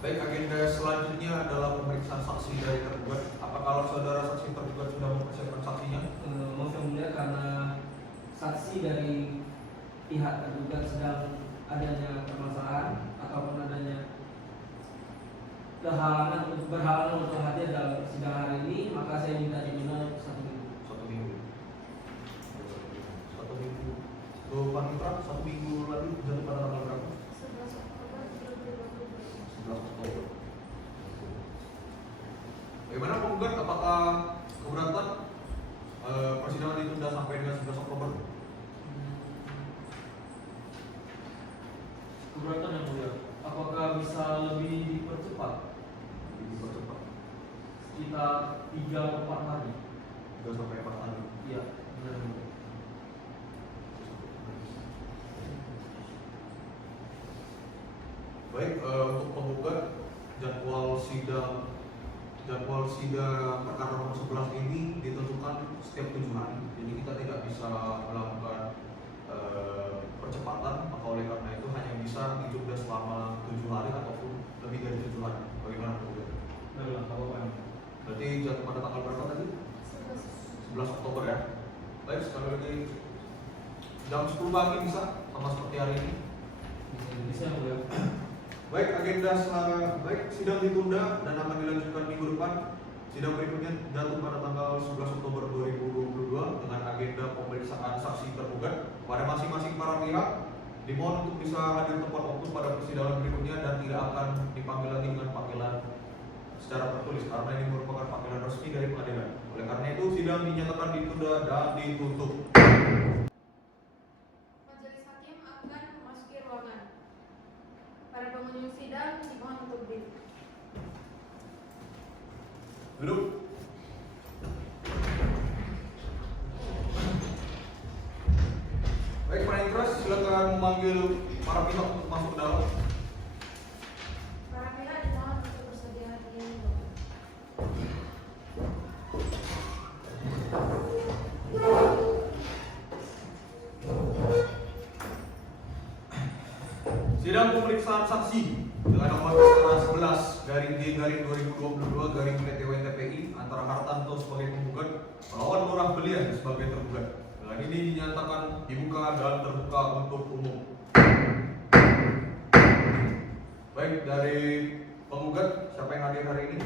Baik, agenda selanjutnya adalah pemeriksaan saksi dari tergugat. Apakah saudara saksi tergugat sudah mempersiapkan saksinya? Maaf yang mulia, karena saksi dari pihak tergugat sedang adanya permasalahan ataupun adanya berhalangan untuk hadir dalam sidang hari ini, maka saya minta jaminan 1 minggu. 1 minggu. 1 minggu. Tuh, Pak Mitra, 1 minggu lalu jatuh pada tanggal berapa? 11 Oktober 2022. 11 Oktober. Bagaimana penggugat? Apakah keberatan persidangan ditunda sampai dengan 11 Oktober? Keberatan yang mulia. Apakah bisa lebih dipercepat? Dipercepat Sekitar 3-4 hari. 3 sampai 4 hari. Iya, benar yang mulia. Baik, untuk penggugat jadwal sidang perkara nomor 11 ini ditentukan setiap 7 hari. Jadi kita tidak bisa melakukan percepatan, maka oleh karena itu hanya bisa ditunda selama 7 hari ataupun lebih dari 7 hari. Bagaimana penggugat? Baiklah, apa-apa yang mulia. Berarti jatuh pada tanggal berapa tadi? 11 Oktober ya. Baik, sekali lagi jam 10 pagi bisa sama seperti hari ini. Bisa yang mulia. Baik, baik, sidang ditunda dan akan dilanjutkan minggu depan. Sidang berikutnya jatuh pada tanggal 11 Oktober 2022 dengan agenda pemeriksaan saksi tergugat. Pada masing-masing para pihak dimohon untuk bisa hadir tepat waktu pada persidangan berikutnya dan tidak akan dipanggil lagi dengan panggilan secara tertulis karena ini merupakan panggilan resmi dari pengadilan. Oleh karena itu sidang dinyatakan ditunda dan ditutup. Majelis hakim akan memasuki ruangan. Para pengunjung sidang dimohon untuk berdiri. Duduk. Baik, Pak Intras, silakan memanggil para pihak untuk masuk ke dalam. Para pihak dimohon untuk bersedia hadir. Sidang pemeriksaan saksi dengan nomor perkara 11 garing G garing 2022 garing PT-WTPI antara Hartanto sebagai penggugat melawan Lurah Belian sebagai tergugat. Dengan ini dinyatakan dibuka dan terbuka untuk umum. Baik, dari penggugat siapa yang hadir hari ini?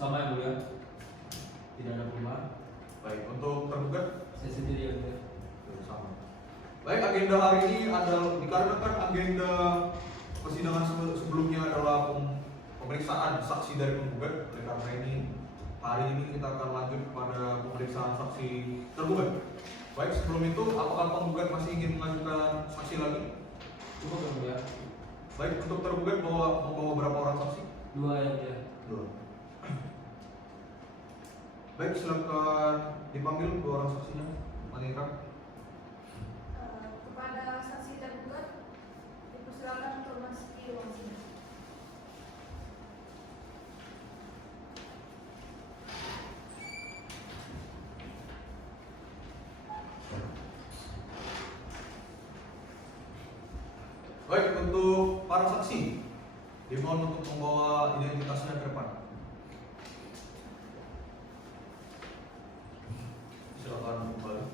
Sama yang mulia. Tidak ada perubahan. Baik, untuk tergugat Saya sendiri yang mulia. sama. Baik, agenda hari ini adalah dikarenakan agenda persidangan sebelumnya adalah pemeriksaan saksi dari penggugat. Oleh karena ini hari ini kita akan lanjut pada pemeriksaan saksi tergugat. Baik, sebelum itu apakah penggugat masih ingin mengajukan saksi lagi? Cukup yang mulia. Baik, untuk tergugat membawa berapa orang saksi? 2 yang mulia. Dua. Baik, silakan dipanggil 2 orang saksinya. Mengingat Kepada saksi tergugat dipersilakan untuk memasuki ruang sidang. baik, untuk para saksi dimohon untuk membawa identitasnya ke depan. Silakan kembali.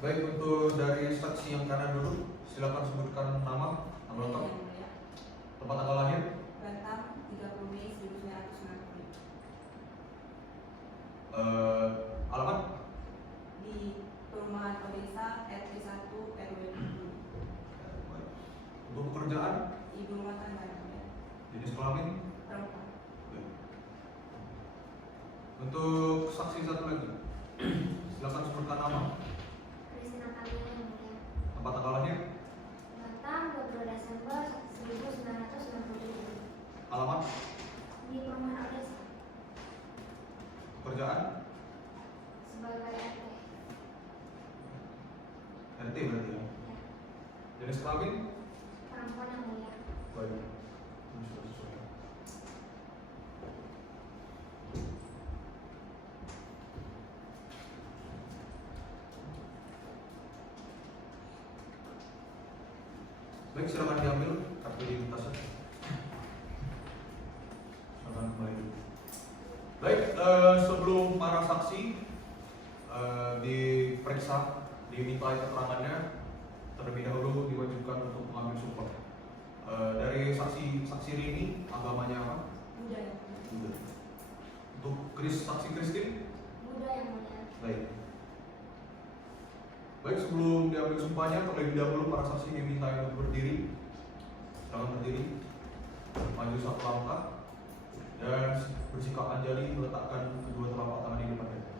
Baik, untuk dari saksi yang kanan dulu, silakan sebutkan nama lengkap, Yang mulia, tempat tanggal lahir, Batam 30 Mei 1990 alamat, di Perumahan Odessa RT 1 RW 20, untuk pekerjaan, ibu rumah tangga yang mulia, jenis kelamin. perempuan. Baik. Untuk saksi satu lagi, silakan sebutkan nama, Kristina Kamila yang mulia. tempat tanggal lahir, Batam 22 Desember 1997. alamat, Di Perumahan Odessa pekerjaan, sebagai RT. RT berarti ya. Ya, Jenis kelamin. perempuan yang mulia. Baik. Ini sudah sesuai. Baik, silakan diambil kartu identitasnya. Silakan kembali. Baik, sebelum para saksi diperiksa, dimintai keterangannya, terlebih dahulu diwajibkan untuk mengambil sumpah. Dari saksi Rini, agamanya apa? Buddha yang mulia, Buddha. Untuk saksi Kristin, Buddha yang mulia. baik. Baik, sebelum diambil sumpahnya, terlebih dahulu para saksi diminta untuk berdiri. Silakan berdiri, maju satu langkah, dan bersikap anjali meletakkan kedua telapak tangan di depan dada.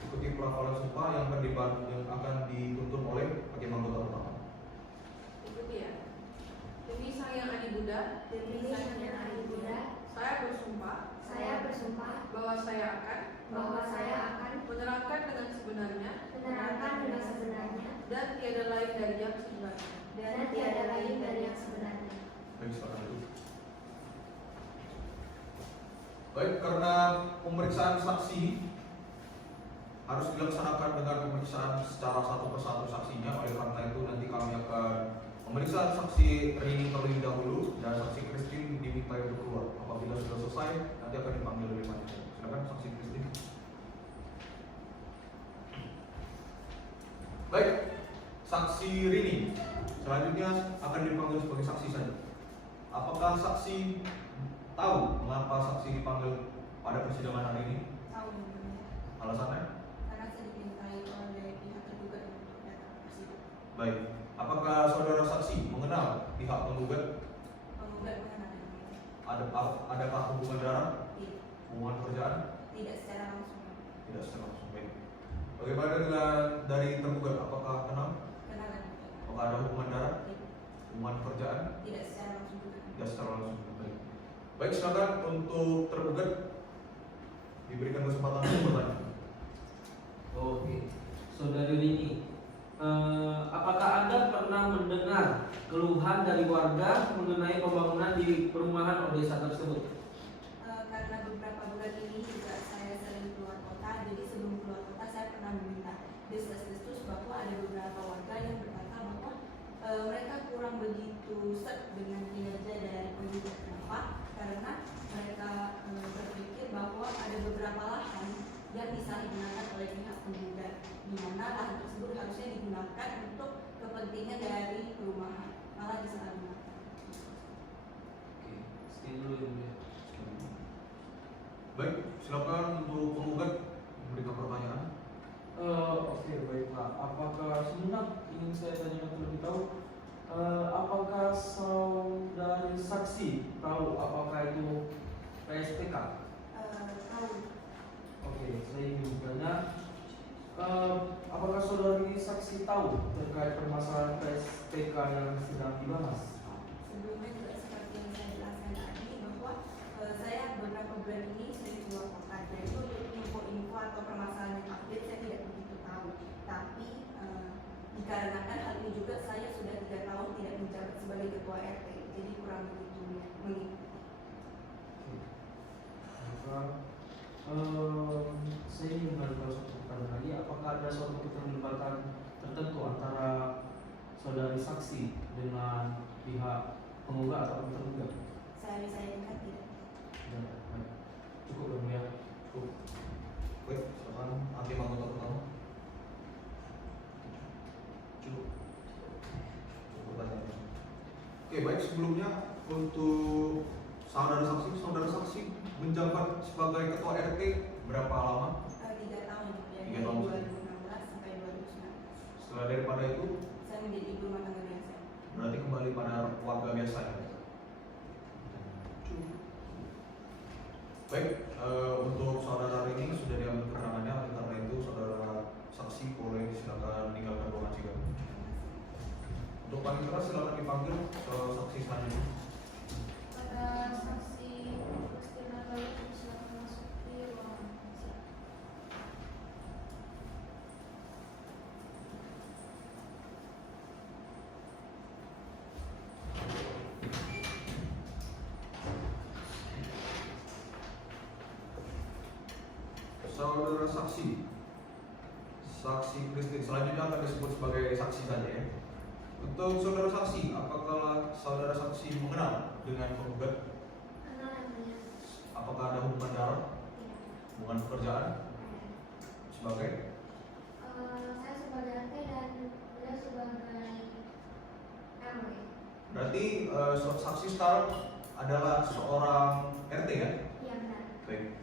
Ikuti pelafalan sumpah yang akan dituntun oleh hakim anggota pertama. Ikuti ya. Demi Sang Hyang Adi Buddha, Demi Sang Hyang Adi Buddha, saya bersumpah saya bersumpah bahwa saya akan menerangkan dengan sebenarnya menerangkan dengan sebenarnya dan tiada lain dari yang sebenarnya. dan tiada lain dari yang sebenarnya. Baik, silakan dulu. Baik, karena pemeriksaan saksi harus dilaksanakan dengan pemeriksaan secara satu persatu saksinya. Oleh karena itu nanti kami akan memeriksa saksi Rini terlebih dahulu dan saksi Kristin diminta untuk keluar. Apabila sudah selesai, nanti akan dipanggil oleh panitia. Silakan saksi Kristin. Baik, saksi Rini selanjutnya akan dipanggil sebagai saksi saja. Apakah saksi tahu mengapa saksi dipanggil pada persidangan hari ini? tahu yang mulia, Alasannya? karena saya dimintai oleh pihak tergugat untuk datang ke persidangan. Baik. Apakah saudara saksi mengenal pihak penggugat? Penggugat mengenal yang mulia, Adakah hubungan darah, tidak, hubungan pekerjaan? tidak secara langsung, Tidak secara langsung. Baik. Bagaimana dengan dari tergugat? Apakah kenal? kenalan yang mulia, Apakah ada hubungan darah, tidak, hubungan pekerjaan? tidak secara langsung juga. Tidak secara langsung. Baik. Baik, silakan untuk tergugat diberikan kesempatan untuk bertanya. Oke, saudari Rini, apakah Anda pernah mendengar keluhan dari warga mengenai pembangunan di perumahan Odessa tersebut? Karena beberapa bulan ini juga saya sering keluar kota, jadi sebelum keluar kota saya pernah meminta desas-desus bahwa ada beberapa warga yang berkata bahwa mereka kurang begitu set dengan kinerja dari penggugat. Kenapa? Karena mereka berpikir bahwa ada beberapa lahan yang disalahgunakan oleh pihak penggugat, di mana lahan tersebut harusnya digunakan untuk kepentingan dari perumahan, malah disalahgunakan. Sekian dulu yang mulia. Baik, silakan untuk penggugat memberikan pertanyaan. Oke, baiklah. Apakah sebenarnya ingin saya tanyakan terlebih tahu, apakah saudari saksi tahu apakah itu PSPK? Tahu. Oke, saya ingin bertanya, apakah saudari saksi tahu terkait permasalahan PSPK yang sedang dibahas? Sebelumnya juga seperti yang saya jelaskan tadi bahwa saya beberapa bulan ini sering keluar kota, dan itu untuk info-info atau permasalahan yang update saya tidak begitu tahu. Tapi dikarenakan hal ini juga saya sudah 3 tahun tidak menjabat sebagai ketua RT, jadi kurang begitu mengikuti. Maka saya ingin mengetahui satu pertanyaan lagi, apakah ada suatu keterlibatan tertentu antara saudari saksi dengan pihak penggugat atau tergugat? Saya ingat tidak. Ya, baik. Cukup yang mulia. Cukup. Baik, silakan hakim anggota pertama. Cukup. Cukup pertanyaannya. Oke, baik, sebelumnya untuk saudara saksi menjabat sebagai ketua RT berapa lama? 3 tahun dari 3 tahun. 2016 sampai 2019. Setelah daripada itu Saya menjadi ibu rumah tangga biasa. berarti kembali pada warga biasa ya. Baik, untuk saudara ini sudah diambil keterangannya, oleh karena itu saudara saksi boleh silakan meninggalkan ruangan sidang. Untuk paling keras silakan dipanggil saksi selanjutnya. Pada saksi Christina Galuh silakan masuk di ruangan. Saudara saksi Christine selanjutnya akan disebut sebagai saksi saja ya. Untuk saudara saksi, apakah saudara saksi mengenal dengan penggugat? Kenal yang mulia. Apakah ada hubungan darah, Tidak. hubungan pekerjaan sebagai? Saya sebagai RT dan beliau sebagai RW. Berarti saksi sekarang adalah seorang RT ya? Iya benar. Baik.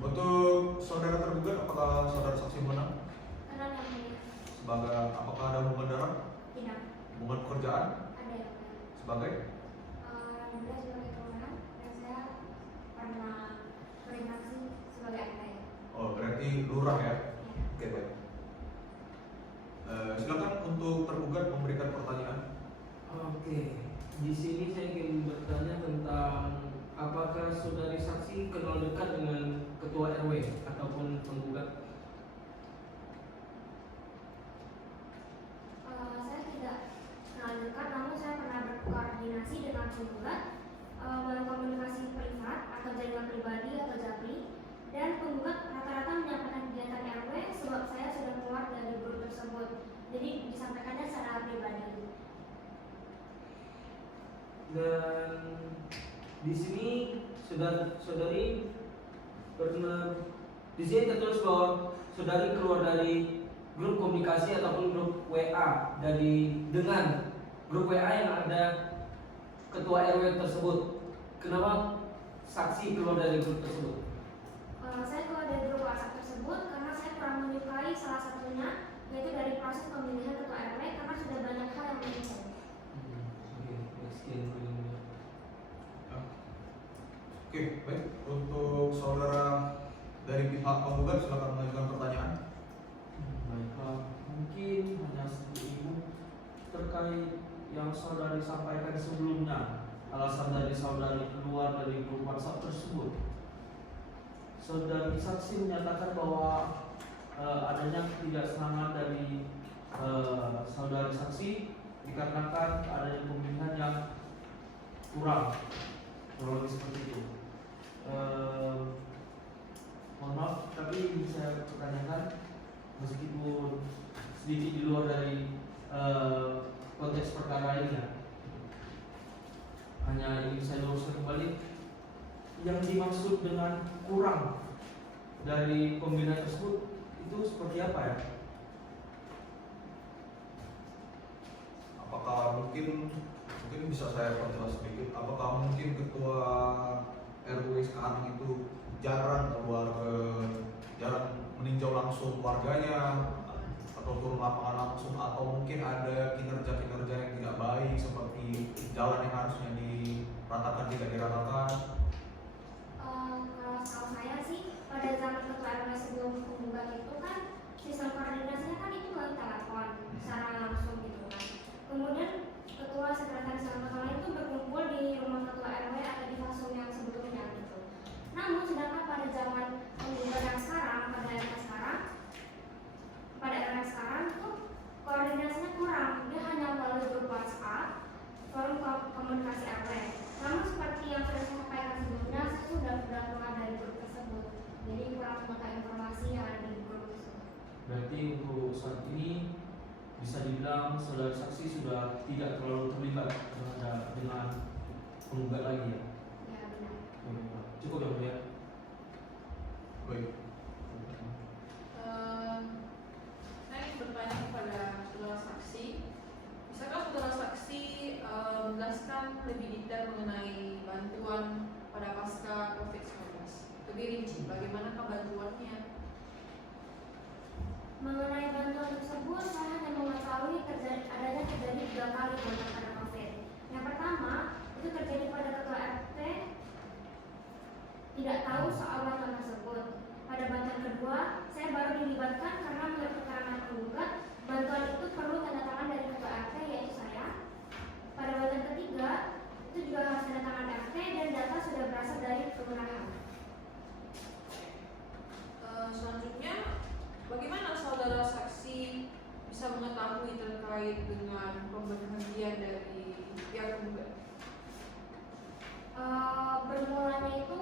Untuk saudara tergugat, apakah saudara saksi mengenal? Kenal yang mulia. Sebagai apakah ada hubungan darah, Tidak. hubungan pekerjaan Ada yang mulia. sebagai? Beliau sebagai kawanan dan saya pernah berinteraksi sebagai RT. Oh, berarti lurah ya? Iya. Oke, baik. Silakan untuk tergugat memberikan pertanyaan. Oke, di sini saya ingin bertanya tentang apakah saudari saksi kenal dekat dengan ketua RW ataupun penggugat? Saya tidak kenal dekat, namun saya pernah berkoordinasi dengan penggugat melalui komunikasi privat atau jaringan pribadi atau japri, dan penggugat rata-rata menyampaikan kegiatan RW sebab saya sudah keluar dari grup tersebut, jadi disampaikannya secara pribadi. Dan di sini saudari pernah di sini tertulis bahwa saudari keluar dari grup komunikasi ataupun grup WA dengan grup WA yang ada ketua RW tersebut. Kenapa saksi keluar dari grup tersebut? Saya keluar dari grup WhatsApp tersebut karena saya kurang menyukai salah satunya, yaitu dari proses pemilihan ketua RW karena sudah banyak hal yang menyukai. Oke, sekian dulu. Oke, baik. Untuk saudara dari pihak penggugat silakan mengajukan pertanyaan. Baiklah, mungkin hanya sedikit ibu terkait yang saudari sampaikan sebelumnya, alasan dari saudari keluar dari grup WhatsApp tersebut. Saudari saksi menyatakan bahwa adanya ketidaksenangan dari saudari saksi dikarenakan adanya pemilihan yang kurang lebih seperti itu. Mohon maaf, tapi ingin saya pertanyakan, meskipun sedikit di luar dari konteks perkara ini ya, hanya ingin saya luruskan kembali yang dimaksud dengan kurang dari pembinaan tersebut itu seperti apa ya? Apakah mungkin bisa saya perjelas sedikit. Apakah mungkin ketua RW sekarang itu jarang meninjau langsung warganya atau turun lapangan langsung, atau mungkin ada kinerja-kinerja yang tidak baik seperti jalan yang harusnya diratakan tidak diratakan? Kalau setahu saya sih pada zaman ketua RW sebelum penggugat itu kan sistem koordinasinya kan itu melalui telepon secara langsung gitu kan. Kemudian ketua, sekretaris dan ketua lain itu berkumpul di rumah ketua RW atau di fasum yang sebelumnya gitu. Namun sedangkan pada zaman penggugat yang sekarang, pada RW sekarang tuh koordinasinya kurang. Dia hanya melalui grup WhatsApp, forum komunikasi RW. Namun seperti yang sudah saya sampaikan sebelumnya, saya sudah keluar dari grup tersebut. Jadi kurang mengetahui informasi yang ada di grup tersebut. Berarti untuk saat ini bisa dibilang saudara saksi sudah tidak terlalu terlibat dengan penggugat lagi ya? Ya benar. Cukup ya Bu ya? Baik. Saya ingin bertanya kepada saudara saksi, bisakah saudara saksi menjelaskan lebih detail mengenai bantuan pada pasca COVID-19? Lebih rinci, bagaimanakah bantuannya? Mengenai bantuan tersebut, saya hanya mengetahui adanya terjadi 3 kali bantuan pada COVID. Yang pertama, itu terjadi pada ketua RT tidak tahu soal bantuan tersebut. Pada bantuan kedua, saya baru dilibatkan karena menurut keterangan penggugat, bantuan itu perlu tanda tangan dari ketua RT, yaitu saya. Pada bantuan ketiga, itu juga harus tanda tangan RT dan data sudah berasal dari kelurahan. Selanjutnya, bagaimana saudara saksi bisa mengetahui terkait dengan pemberhentian dari pihak penggugat? Bermulanya itu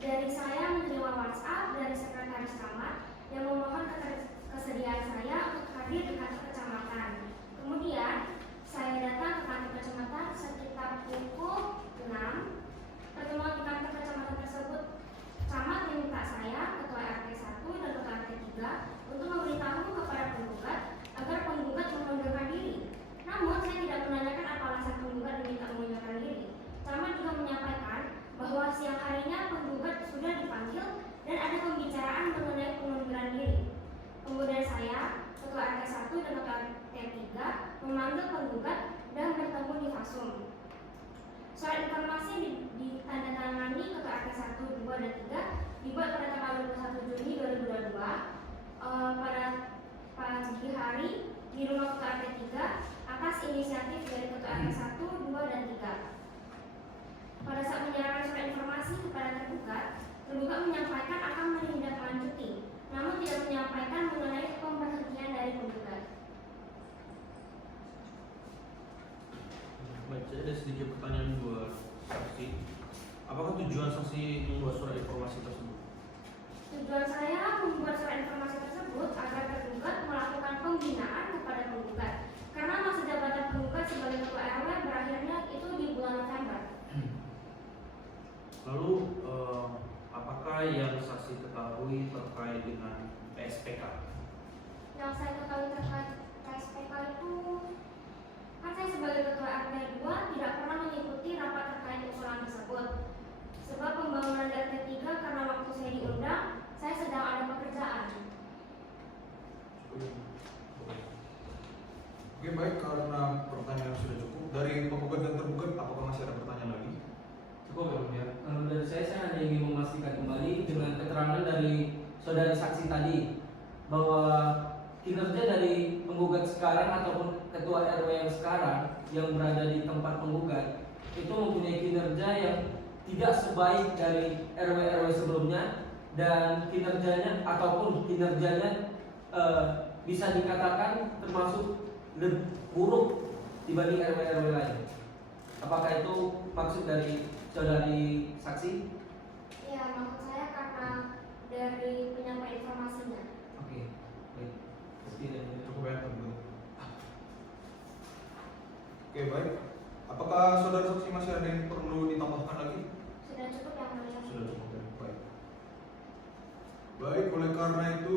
dari saya menerima WhatsApp dari sekretaris camat yang memohon kesediaan saya untuk hadir di kantor kecamatan. Kemudian saya datang ke kantor kecamatan sekitar pukul 6. Pertemuan di kantor kecamatan tersebut, camat meminta saya, ketua RT 1 dan ketua RT 3 untuk memberitahu kepada penggugat agar penggugat mengundurkan diri. Namun saya tidak menanyakan apa alasan penggugat diminta mengundurkan diri. Camat juga menyampaikan bahwa siang harinya penggugat sudah dipanggil dan ada pembicaraan mengenai pengunduran diri. Kemudian saya, ketua RT 1 dan ketua RT 3 memanggil penggugat dan bertemu di fasum. Surat informasi ditandatangani ketua RT 1, 2, dan 3 dibuat pada tanggal 21 Juni 2022 pada pagi hari di rumah ketua RT 3 atas inisiatif dari ketua RT 1, 2, dan 3. Pada saat menyerahkan surat informasi kepada tergugat menyampaikan akan menindaklanjuti, namun tidak menyampaikan mengenai pemberhentian dari penggugat. Baik, saya ada sedikit pertanyaan buat saksi. Apakah tujuan saksi membuat surat informasi tersebut? Tujuan saya membuat surat informasi tersebut agar tergugat melakukan pembinaan kepada penggugat, karena masa jabatan penggugat sebagai ketua RW berakhirnya itu di bulan November. Lalu apakah yang saksi ketahui terkait dengan PSPK? Yang saya ketahui terkait PSPK itu, kan saya sebagai ketua RT 2 tidak pernah mengikuti rapat terkait usulan tersebut. Sebab pembangunan RT 3 karena waktu saya diundang, saya sedang ada pekerjaan. Oke, baik, karena pertanyaan sudah cukup dari penggugat dan tergugat, apakah masih ada pertanyaan lagi? Cukup ya Bu ya? Dari saya hanya ingin memastikan kembali dengan keterangan dari saudari saksi tadi bahwa kinerja dari penggugat sekarang ataupun ketua RW yang sekarang yang berada di tempat penggugat itu mempunyai kinerja yang tidak sebaik dari RW-RW sebelumnya, dan kinerjanya bisa dikatakan termasuk lebih buruk dibanding RW-RW lain. Apakah itu maksud dari saudari saksi? Ya, maksud saya karena dari penyampaian informasinya. Oke, baik. Cukup ya, tergugat. Oke, baik. Apakah saudara saksi masih ada yang perlu ditambahkan lagi? Sudah cukup yang mulia. Sudah cukup ya, baik. Baik, oleh karena itu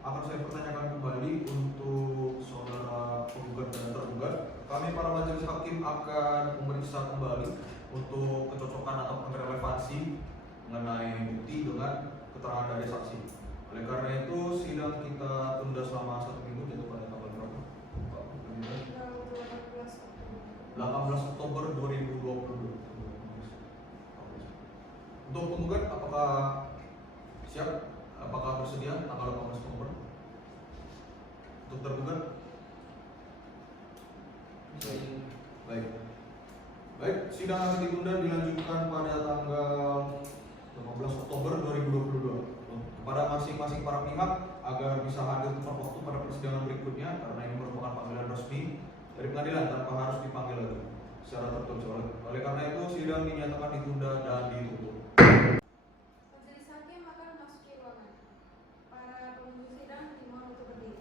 akan saya pertanyakan kembali untuk saudara penggugat dan tergugat. Kami para majelis hakim akan memeriksa kembali untuk kecocokan atau relevansi mengenai bukti dengan keterangan dari saksi. Oleh karena itu sidang kita tunda selama 1 minggu jatuh pada tanggal berapa? 18 Oktober 2022. Untuk penggugat apakah siap? Apakah bersedia tanggal 18 Oktober? Untuk tergugat? Baik, sidang akan ditunda dilanjutkan pada tanggal 15 Oktober 2022 kepada masing-masing para pihak agar bisa hadir tepat waktu pada persidangan berikutnya karena ini merupakan panggilan resmi dari pengadilan tanpa harus dipanggil lagi secara tertulis. Oleh karena itu sidang dinyatakan ditunda dan ditutup. Majelis hakim akan memasuki ruangan. Para pengunjung sidang dimohon untuk berdiri.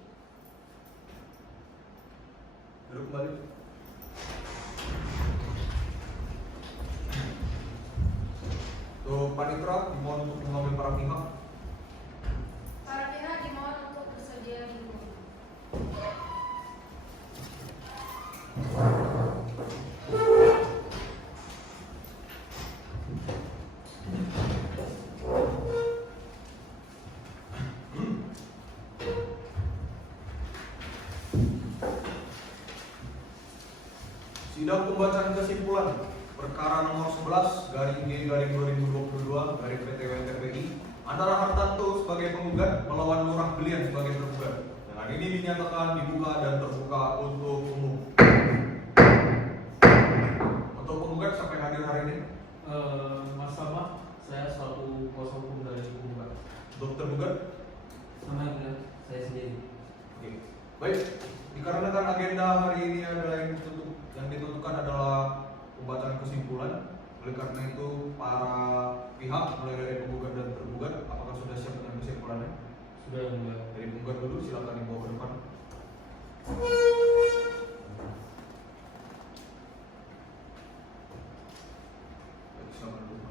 Duduk kembali. Untuk panitera dimohon untuk mengambil para pihak. Para pihak dimohon untuk bersedia di ruangan. Sidang pembacaan kesimpulan perkara nomor 11 garing G garing 2022 garing PT WTPI antara Hartanto sebagai penggugat melawan Lurah Belian sebagai tergugat. Dengan ini dinyatakan dibuka dan terbuka untuk umum. Untuk penggugat sampai hadir hari ini. Mas Sama, saya selaku kuasa hukum dari penggugat. Untuk tergugat. Sama dengan saya sendiri. Oke. Baik, dikarenakan agenda hari ini adalah yang ditentukan adalah pembacaan kesimpulan. Oleh karena itu para pihak mulai dari penggugat dan tergugat apakah sudah siap dengan kesimpulannya? Sudah yang mulia. Dari penggugat dulu silakan dibawa ke depan. Baik, silakan dulu.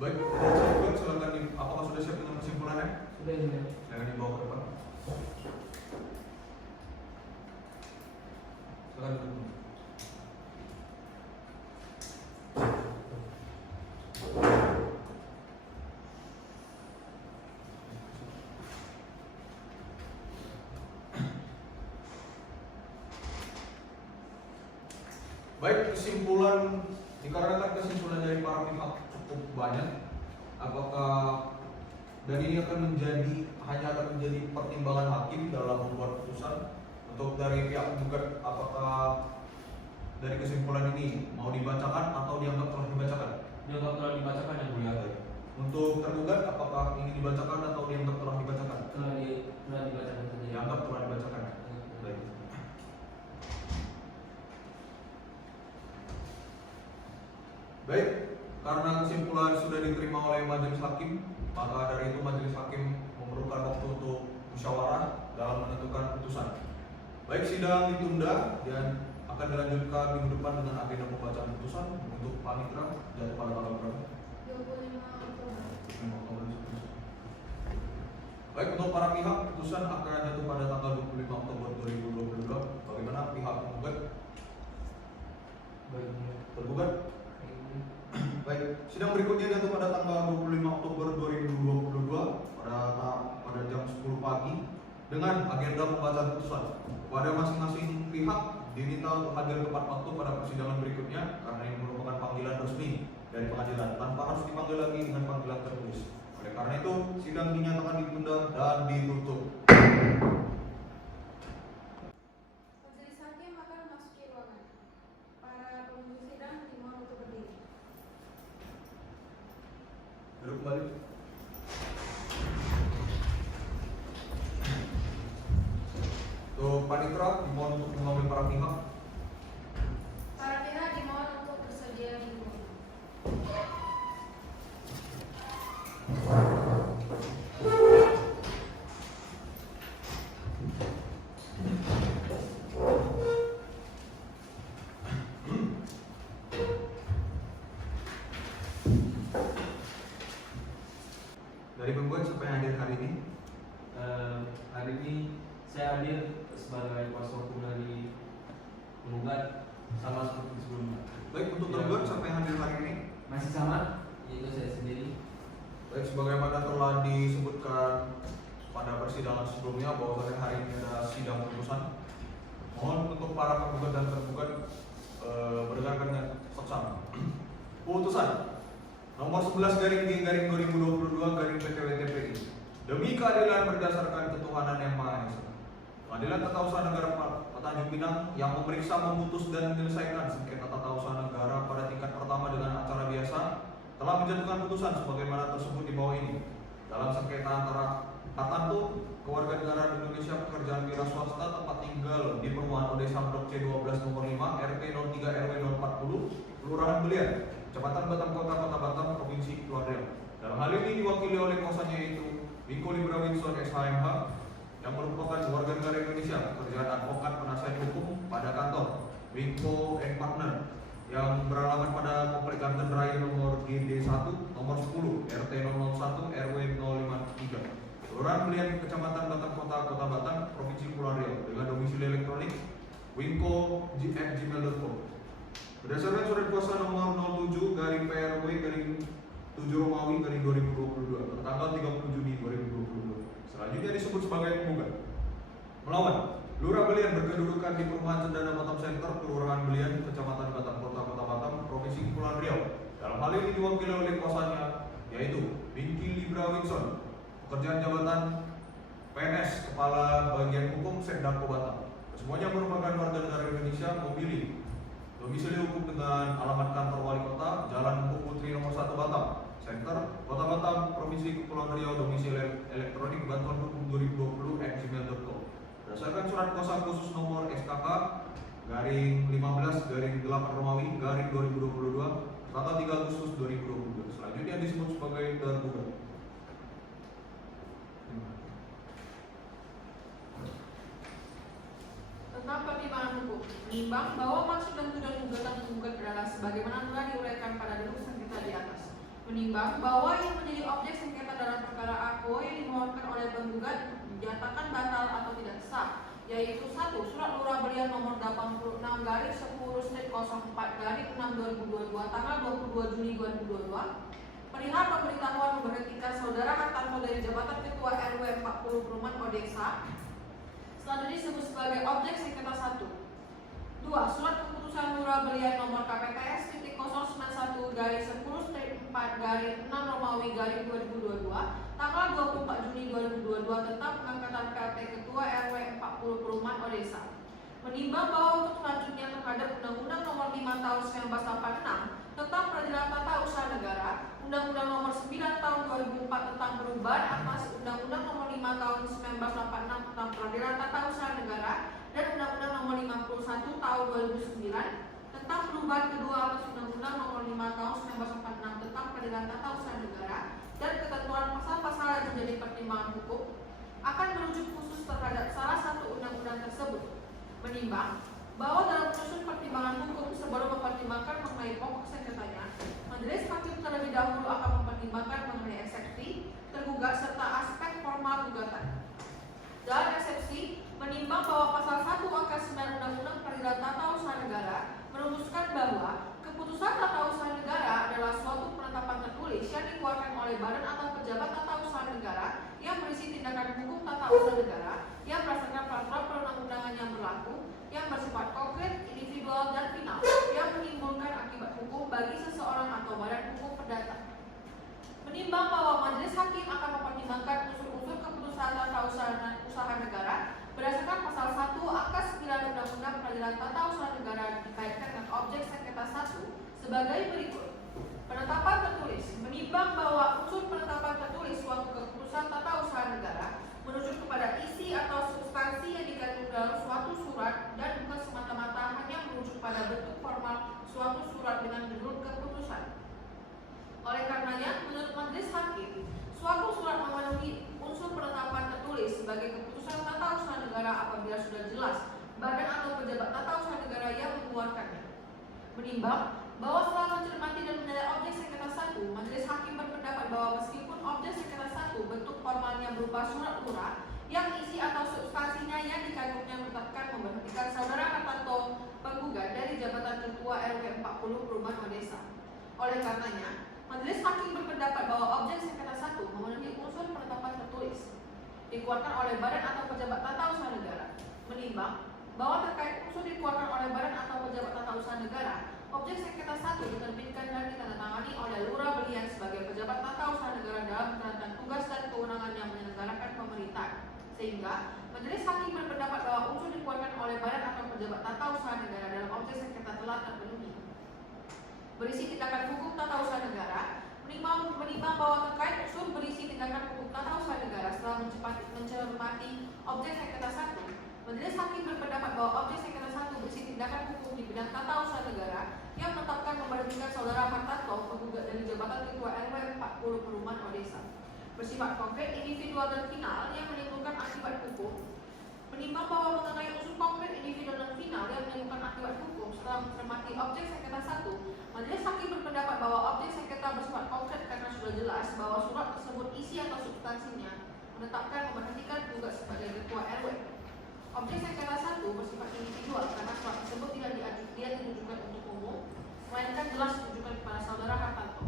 Baik, dari penggugat silakan apakah sudah siap dengan kesimpulannya? Sudah yang mulia. Silakan dibawa ke depan. Silakan duduk. Baik, kesimpulan dikarenakan kesimpulan dari para pihak cukup banyak, apakah dan ini akan menjadi pertimbangan hakim dalam membuat putusan. Untuk dari pihak penggugat apakah dari kesimpulan ini mau dibacakan atau dianggap telah dibacakan? Dianggap telah dibacakan yang mulia. Untuk tergugat apakah ini dibacakan atau dianggap telah dibacakan? Telah dibacakan saja. Dianggap telah dibacakan. Baik. Baik, karena kesimpulan sudah diterima oleh majelis hakim, maka dari itu majelis hakim memerlukan waktu untuk musyawarah dalam menentukan putusan. Baik, sidang ditunda dan akan dilanjutkan minggu depan dengan agenda pembacaan putusan. Untuk panitera jatuh pada tanggal berapa? 25 Oktober. 25 Oktober. Baik, untuk para pihak putusan akan jatuh pada tanggal 25 Oktober 2022. Bagaimana pihak penggugat? Baik, mulia. Tergugat? Baik, sidang berikutnya jatuh pada tanggal 25 Oktober 2022 pada jam 10 pagi dengan agenda pembacaan putusan. Kepada masing-masing pihak diminta untuk hadir tepat waktu pada persidangan berikutnya karena ini merupakan panggilan resmi dari pengadilan tanpa harus dipanggil lagi dengan panggilan tertulis. Oleh karena itu, sidang dinyatakan ditunda dan ditutup. Majelis hakim akan memasuki ruangan. Para pengunjung sidang dimohon untuk berdiri. Duduk kembali. Untuk panitera dimohon untuk mengambil para pihak. Para pihak dimohon untuk bersedia di ruangan. Dari penggugat siapa yang hadir hari ini? Hari ini saya hadir sebagai kuasa hukum dari penggugat sama seperti sebelumnya. Baik, untuk tergugat sampai hadir hari ini. Masih sama, yaitu saya sendiri. Baik, sebagaimana telah disebutkan pada persidangan sebelumnya bahwa hari ini ada sidang putusan. Mohon untuk para penggugat dan tergugat berdengarkan dengan seksama. Putusan nomor 11/G/2022/PTWTPI. Demi keadilan berdasarkan ketuhanan yang Maha Esa, Pengadilan Tata Usaha Negara Tanjung Pinang yang memeriksa, memutus dan menyelesaikan sengketa tata usaha negara pada tingkat pertama dengan acara biasa telah menjatuhkan putusan sebagaimana tersebut di bawah ini. Dalam sengketa antara Katantu Kewarganegaraan Indonesia Pekerjaan Wira Swasta tempat tinggal di perumahan Odesa Blok C12 nomor 5 RT 03 RW 040 Kelurahan Belian, Kecamatan Batam Kota Batam, Provinsi Kepulauan Riau. Dalam hal ini diwakili oleh kuasanya yaitu Winko Libra Winson SHMH yang merupakan warga negara Indonesia, pekerjaan advokat penasihat hukum pada kantor Winko and Partner yang beralamat pada Komplek Ganten Raya nomor GD1 nomor 10 RT 001 RW 053 Kelurahan Belian, Kecamatan Batam Kota Batam, Provinsi Kepulauan Riau dengan domisili elektronik winko@gmail.com. Berdasarkan surat kuasa nomor 07/PRW/7 tertanggal 30 Juni 2022. Selanjutnya disebut sebagai penggugat. Melawan Lurah Belian berkedudukan di Perumahan Cendana Batam Center, Kelurahan Belian, Kecamatan Batam Kota Batam, Provinsi Kepulauan Riau. Dalam hal ini diwakili oleh kuasanya yaitu Winky Libra Winson, pekerjaan jabatan PNS Kepala Bagian Hukum Setdako Batam. Semuanya merupakan warga negara Indonesia, memilih domisili hukum dengan alamat kantor wali kota, Jalan Hukum Putri nomor 1 Batam, Center, Kota Batam, Provinsi Kepulauan Riau, domisili elektronik bantuan hukum 2020@gmail.com. Berdasarkan surat kuasa khusus nomor SKK garing 15/8 Romawi garing 2022 tanggal 3 Agustus 2022. Selanjutnya disebut sebagai tergugat. Tentang pertimbangan hukum, menimbang bahwa maksud dan tujuan gugatan penggugat adalah sebagaimana telah diuraikan pada dulu sengketa di atas. Menimbang bahwa yang menjadi objek sengketa dalam perkara AKO yang dimohonkan oleh penggugat dinyatakan batal atau tidak sah, yaitu 1. Surat Lurah Belian nomor 86/10/04/6/2022 tanggal 22 Juni 2022 perihal pemberitahuan memberhentikan saudara Hartanto dari jabatan Ketua RW 40 Perumahan Odesa selanjutnya disebut sebagai objek sengketa 1. 2. Surat keputusan Lurah Belian nomor KPPS 091/10/4/6 Romawi 2022 tanggal 24 Juni 2022 tentang pengangkatan PLT Ketua RW 40 Perumahan Odesa. Menimbang bahwa untuk selanjutnya terhadap Undang-Undang Nomor 5 Tahun 1986 tentang Peradilan Tata Usaha Negara, Undang-Undang Nomor 9 Tahun 2004 tentang perubahan atas Undang-Undang Nomor 5 Tahun 1986 tentang Peradilan Tata Usaha Negara dan Undang-Undang Nomor 51 Tahun 2009 tentang perubahan kedua atas Undang-Undang Nomor 5 Tahun 1986 tentang Peradilan Tata Usaha Negara dan ketentuan pasal-pasal yang menjadi pertimbangan hukum akan merujuk khusus terhadap salah satu undang-undang tersebut. Menimbang bahwa dalam menyusun pertimbangan hukum sebelum mempertimbangkan mengenai pokok sengketanya, majelis hakim terlebih dahulu akan mempertimbangkan mengenai eksepsi tergugat serta aspek formal gugatan. Dalam eksepsi, menimbang bahwa pasal 1 angka 9 Undang-Undang Peradilan Tata Usaha Negara merumuskan bahwa keputusan tata usaha negara adalah suatu penetapan tertulis yang dikeluarkan oleh badan atau pejabat tata usaha negara yang berisi tindakan hukum tata usaha negara yang berdasarkan peraturan perundang-undangan yang berlaku, yang bersifat konkret, individual, dan final, yang menimbulkan akibat hukum bagi seseorang atau badan hukum perdata. Menimbang bahwa majelis hakim akan mempertimbangkan unsur-unsur keputusan tata usaha negara berdasarkan pasal 1 angka 9 Undang-Undang Peradilan Tata Usaha Negara dikaitkan dengan objek sengketa 1 sebagai berikut. Penetapan tertulis. Menimbang bahwa unsur penetapan tertulis suatu keputusan tata usaha negara merujuk kepada isi atau substansi yang dikandung dalam suatu surat dan bukan semata-mata hanya merujuk pada bentuk formal suatu surat dengan judul keputusan. Oleh karenanya, menurut majelis hakim, suatu surat memenuhi unsur penetapan tertulis sebagai keputusan tata usaha negara apabila sudah jelas badan atau pejabat tata usaha negara yang mengeluarkannya. Menimbang bahwa setelah mencermati dan menilai objek sengketa 1, majelis hakim berpendapat bahwa meskipun objek sengketa 1 bentuk formalnya berupa surat lurah yang isi atau substansinya yang dikagumnya menetapkan memberhentikan saudara Hartanto penggugat dari jabatan Ketua RW 40 Perumahan Odesa. Oleh karenanya, Majelis Hakim berpendapat bahwa objek sengketa 1 memenuhi unsur penetapan tertulis dikeluarkan oleh badan atau pejabat tata usaha negara, menimbang bahwa terkait unsur dikeluarkan oleh badan atau pejabat tata usaha negara, objek sengketa 1 diterbitkan dan ditandatangani oleh Lurah Belian sebagai pejabat tata usaha negara dalam menjalankan tugas dan kewenangan yang menyelenggarakan pemerintahan, sehingga Majelis Hakim berpendapat bahwa unsur dikeluarkan oleh badan atau pejabat tata usaha negara dalam objek sengketa telah terpenuhi. Berisi tindakan hukum tata usaha negara, menimbang bahwa terkait unsur berisi tindakan hukum tata usaha negara setelah mencermati objek sengketa 1, Majelis Hakim berpendapat bahwa objek sengketa 1 berisi tindakan hukum di bidang tata usaha negara yang menetapkan memberhentikan saudara Hartanto penggugat dari jabatan Ketua RW 40 Perumahan Odesa bersifat konkret, individual dan final yang menimbulkan akibat hukum. Menimbang bahwa mengenai unsur konkret, individual dan final yang menimbulkan akibat hukum setelah mencermati objek sengketa 1, Majelis Hakim berpendapat bahwa objek sengketa bersifat konkret karena sudah jelas bahwa surat tersebut isi atau substansinya menetapkan memberhentikan penggugat sebagai Ketua RW. Objek sengketa 1 bersifat individual karena surat tersebut tidak ditujukan untuk umum, melainkan jelas ditujukan kepada saudara Hartanto.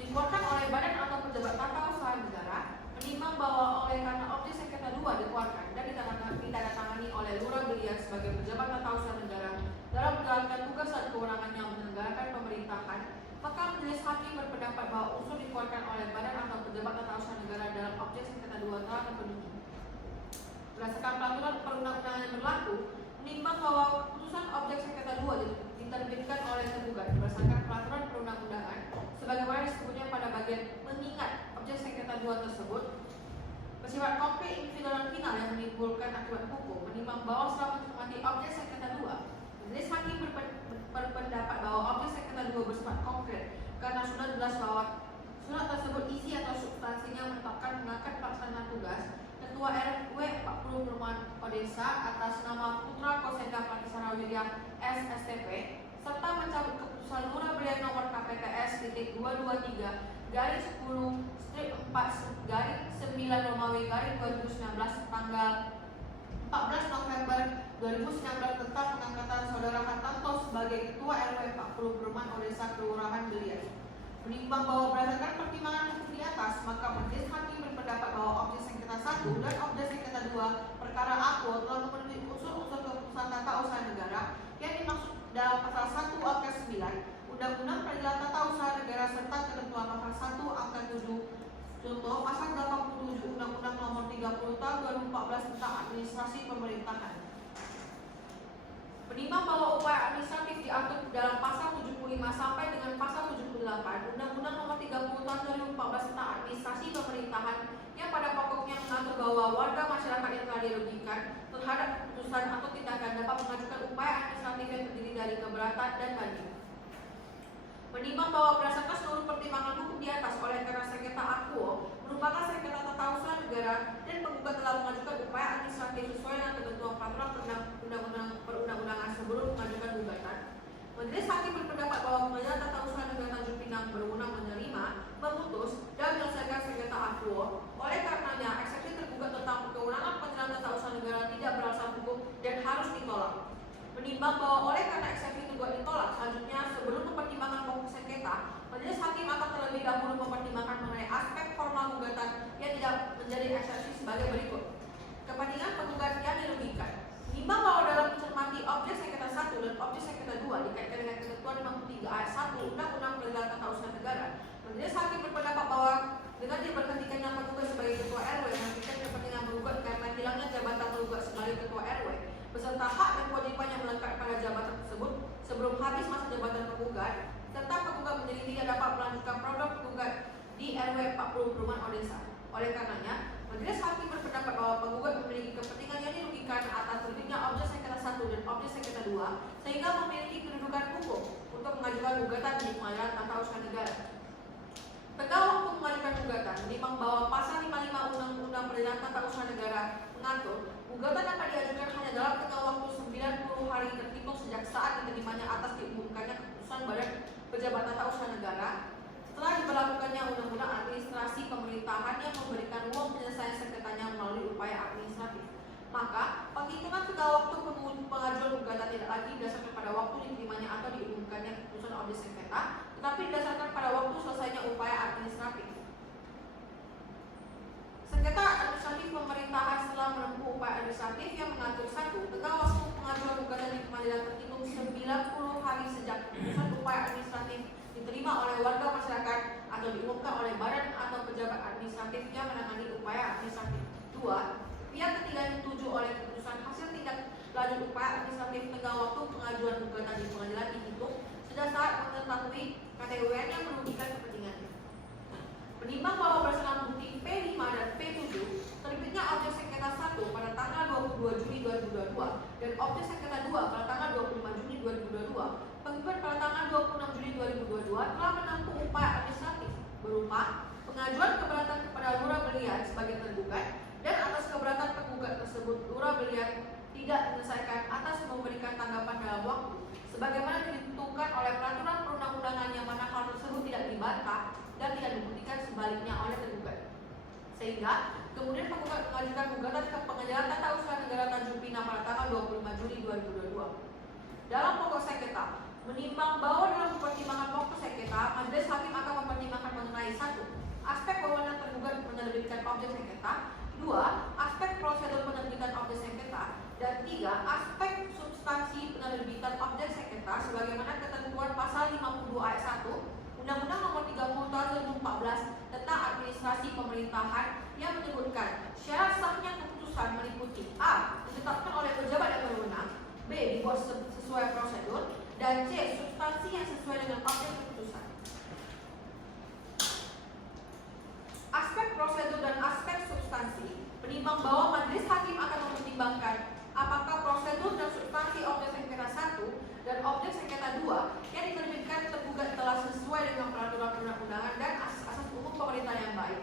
Dikeluarkan oleh badan atau pejabat tata usaha negara, menimbang bahwa oleh karena objek sengketa 2 dikeluarkan dan ditandatangani oleh Lurah Belian sebagai pejabat tata usaha negara dalam menjalankan tugas dan kewenangan yang menyelenggarakan pemerintahan, maka Majelis Hakim berpendapat bahwa unsur dikeluarkan oleh badan atau pejabat tata usaha negara dalam objek sengketa 2 telah terpenuhi. Berdasarkan peraturan perundang-undangan yang berlaku, menimbang bahwa putusan objek sengketa 2 diterbitkan oleh tergugat berdasarkan peraturan perundang-undangan sebagaimana disebutnya pada bagian mengingat objek sengketa 2 tersebut bersifat konkret, individual dan final yang menimbulkan akibat hukum, menimbang bahwa setelah mencermati objek sengketa 2, Majelis Hakim berpendapat bahwa objek sengketa 2 bersifat konkret karena sudah jelas bahwa surat tersebut isi atau substansinya menetapkan mengangkat pelaksana tugas Ketua RW 40 Perumahan Odesa atas nama Putra Kosenda Patisara Widya SSTP serta mencabut keputusan Lurah Belian nomor KPTS /223/10/4/9 Romawi /2019 tanggal 14 November 2019 tentang pengangkatan saudara Hartanto sebagai Ketua RW 40 Perumahan Odesa Kelurahan Belian. Menimbang bahwa berdasarkan pertimbangan hukum di atas, maka Majelis Hakim berpendapat bahwa objek sengketa 1 dan objek sengketa 2 perkara aku telah memenuhi unsur-unsur keputusan tata usaha negara yang dimaksud dalam pasal 1 angka 9 Undang-Undang Peradilan Tata Usaha Negara serta ketentuan pasal 1 angka 7 contoh pasal 87 Undang-Undang Nomor 30 Tahun 2014 tentang Administrasi Pemerintahan. Menimbang bahwa upaya administratif diatur dalam pasal 75 sampai dengan pasal 78 Undang-Undang Nomor 30 Tahun 2014 tentang Administrasi Pemerintahan yang pada pokoknya mengatur bahwa warga masyarakat yang telah dirugikan terhadap keputusan atau tindakan dapat mengajukan upaya administratif yang terdiri dari keberatan dan banding. Menimbang bahwa berdasarkan seluruh pertimbangan hukum di atas, oleh karena sengketa akuo merupakan sengketa tata usaha negara dan penggugat telah mengajukan upaya administratif sesuai dengan ketentuan peraturan perundang-undangan sebelum mengajukan gugatan, Majelis Hakim berpendapat bahwa Pengadilan Tata Usaha Negara Tanjung Pinang berwenang menerima, memutus, dan menyelesaikan sengketa akuo. Oleh karenanya, eksepsi tergugat tentang kewenangan Pengadilan Tata Usaha Negara tidak beralasan hukum dan harus ditolak. Menimbang bahwa oleh karena eksepsi tergugat ditolak, selanjutnya sebelum mempertimbangkan pokok sengketa, Majelis Hakim akan terlebih dahulu mempertimbangkan mengenai aspek formal gugatan yang tidak menjadi eksepsi sebagai berikut. Kepentingan penggugat yang dirugikan. Menimbang bahwa dalam mencermati objek sengketa 1 dan objek sengketa 2 dikaitkan dengan ketentuan 53 ayat 1 Undang-Undang Peradilan Tata Usaha Negara, Majelis Hakim berpendapat bahwa dengan diberhentikannya penggugat sebagai Ketua RW mengakibatkan kepentingan penggugat karena hilangnya jabatan penggugat sebagai Ketua RW beserta hak dan kewajibannya melekat pada jabatan tersebut sebelum habis masa jabatan penggugat, serta penggugat menjadi tidak dapat melanjutkan program penggugat di RW 40 Perumahan Odesa. Oleh karenanya, Majelis Hakim berpendapat bahwa penggugat memiliki kepentingan yang dirugikan atas terbitnya objek sengketa 1 dan objek sengketa 2 sehingga memiliki kedudukan hukum untuk mengajukan gugatan di Pengadilan Tata Usaha Negara. Tegak waktu mengajukan gugatan menimbang bahwa pasal 55 Undang-Undang Peradilan Tata Usaha Negara mengatur gugatan dapat diajukan hanya dalam tengah waktu 90 hari terhitung sejak saat diterimanya atas diumumkannya keputusan Badan Pejabat Tata Usaha Negara setelah diberlakukannya Undang-Undang Administrasi Pemerintahan yang memberikan ruang penyelesaian sengketa upaya administratif. Maka, penghitungan tenggang waktu pengajuan gugatan tidak lagi didasarkan pada waktu diterimanya atau diumumkannya keputusan objek sengketa, tetapi didasarkan pada waktu selesainya upaya administratif. Sengketa administratif pemerintahan setelah menempuh upaya administratif yang mengatur 1. Tenggang waktu pengajuan gugatan di pengadilan terhitung 90 hari sejak keputusan upaya administratif diterima oleh warga masyarakat atau diumumkan oleh badan atau pejabat administratif yang menangani upaya administratif. 2. Pihak ketiga yang dituju oleh keputusan hasil tindak lanjut upaya administratif tenggang waktu pengajuan gugatan di pengadilan dihitung sudah saat mengetahui KTWN yang merugikan kepentingannya. Menimbang bahwa berdasarkan bukti P5 dan P7, terbitnya objek sengketa 1 pada tanggal 22 Juli 2022 dan objek sengketa 2 pada tanggal 25 Juni 2022, penggugat pada tanggal 26 Juli 2022 telah menempuh upaya administratif berupa pengajuan keberatan kepada Lurah Belian sebagai tergugat dan atas keberatan penggugat tersebut Lurah Belian tidak menyelesaikan atas memberikan tanggapan dalam waktu sebagaimana ditentukan oleh peraturan perundang-undangan yang mana hal tersebut tidak dibantah dan tidak dibuktikan sebaliknya oleh tergugat. Sehingga kemudian penggugat mengajukan gugatan ke Pengadilan Tata Usaha Negara Tanjung Pinang pada tanggal 25 Juli 2022. Dalam pokok sengketa, menimbang bahwa dalam pertimbangan pokok sengketa, majelis hakim akan mempertimbangkan mengenai 1. Aspek wewenang tergugat menerbitkan objek sengketa, 2. Aspek prosedur penerbitan objek sengketa, dan 3. Aspek substansi penerbitan objek sengketa sebagaimana ketentuan pasal 52 ayat 1 Undang-Undang Nomor 30 Tahun 2014 tentang Administrasi Pemerintahan yang menyebutkan syarat sahnya keputusan meliputi A. Ditetapkan oleh pejabat yang berwenang, B. Dibuat sesuai prosedur, dan C. Substansi yang sesuai dengan objek keputusan. Aspek prosedur dan aspek substansi, penimbang bahwa majelis hakim akan mempertimbangkan apakah prosedur dan substansi objek sengketa 1 dan objek sengketa 2 yang diterbitkan tergugat telah sesuai dengan peraturan perundang-undangan dan asas umum pemerintahan yang baik.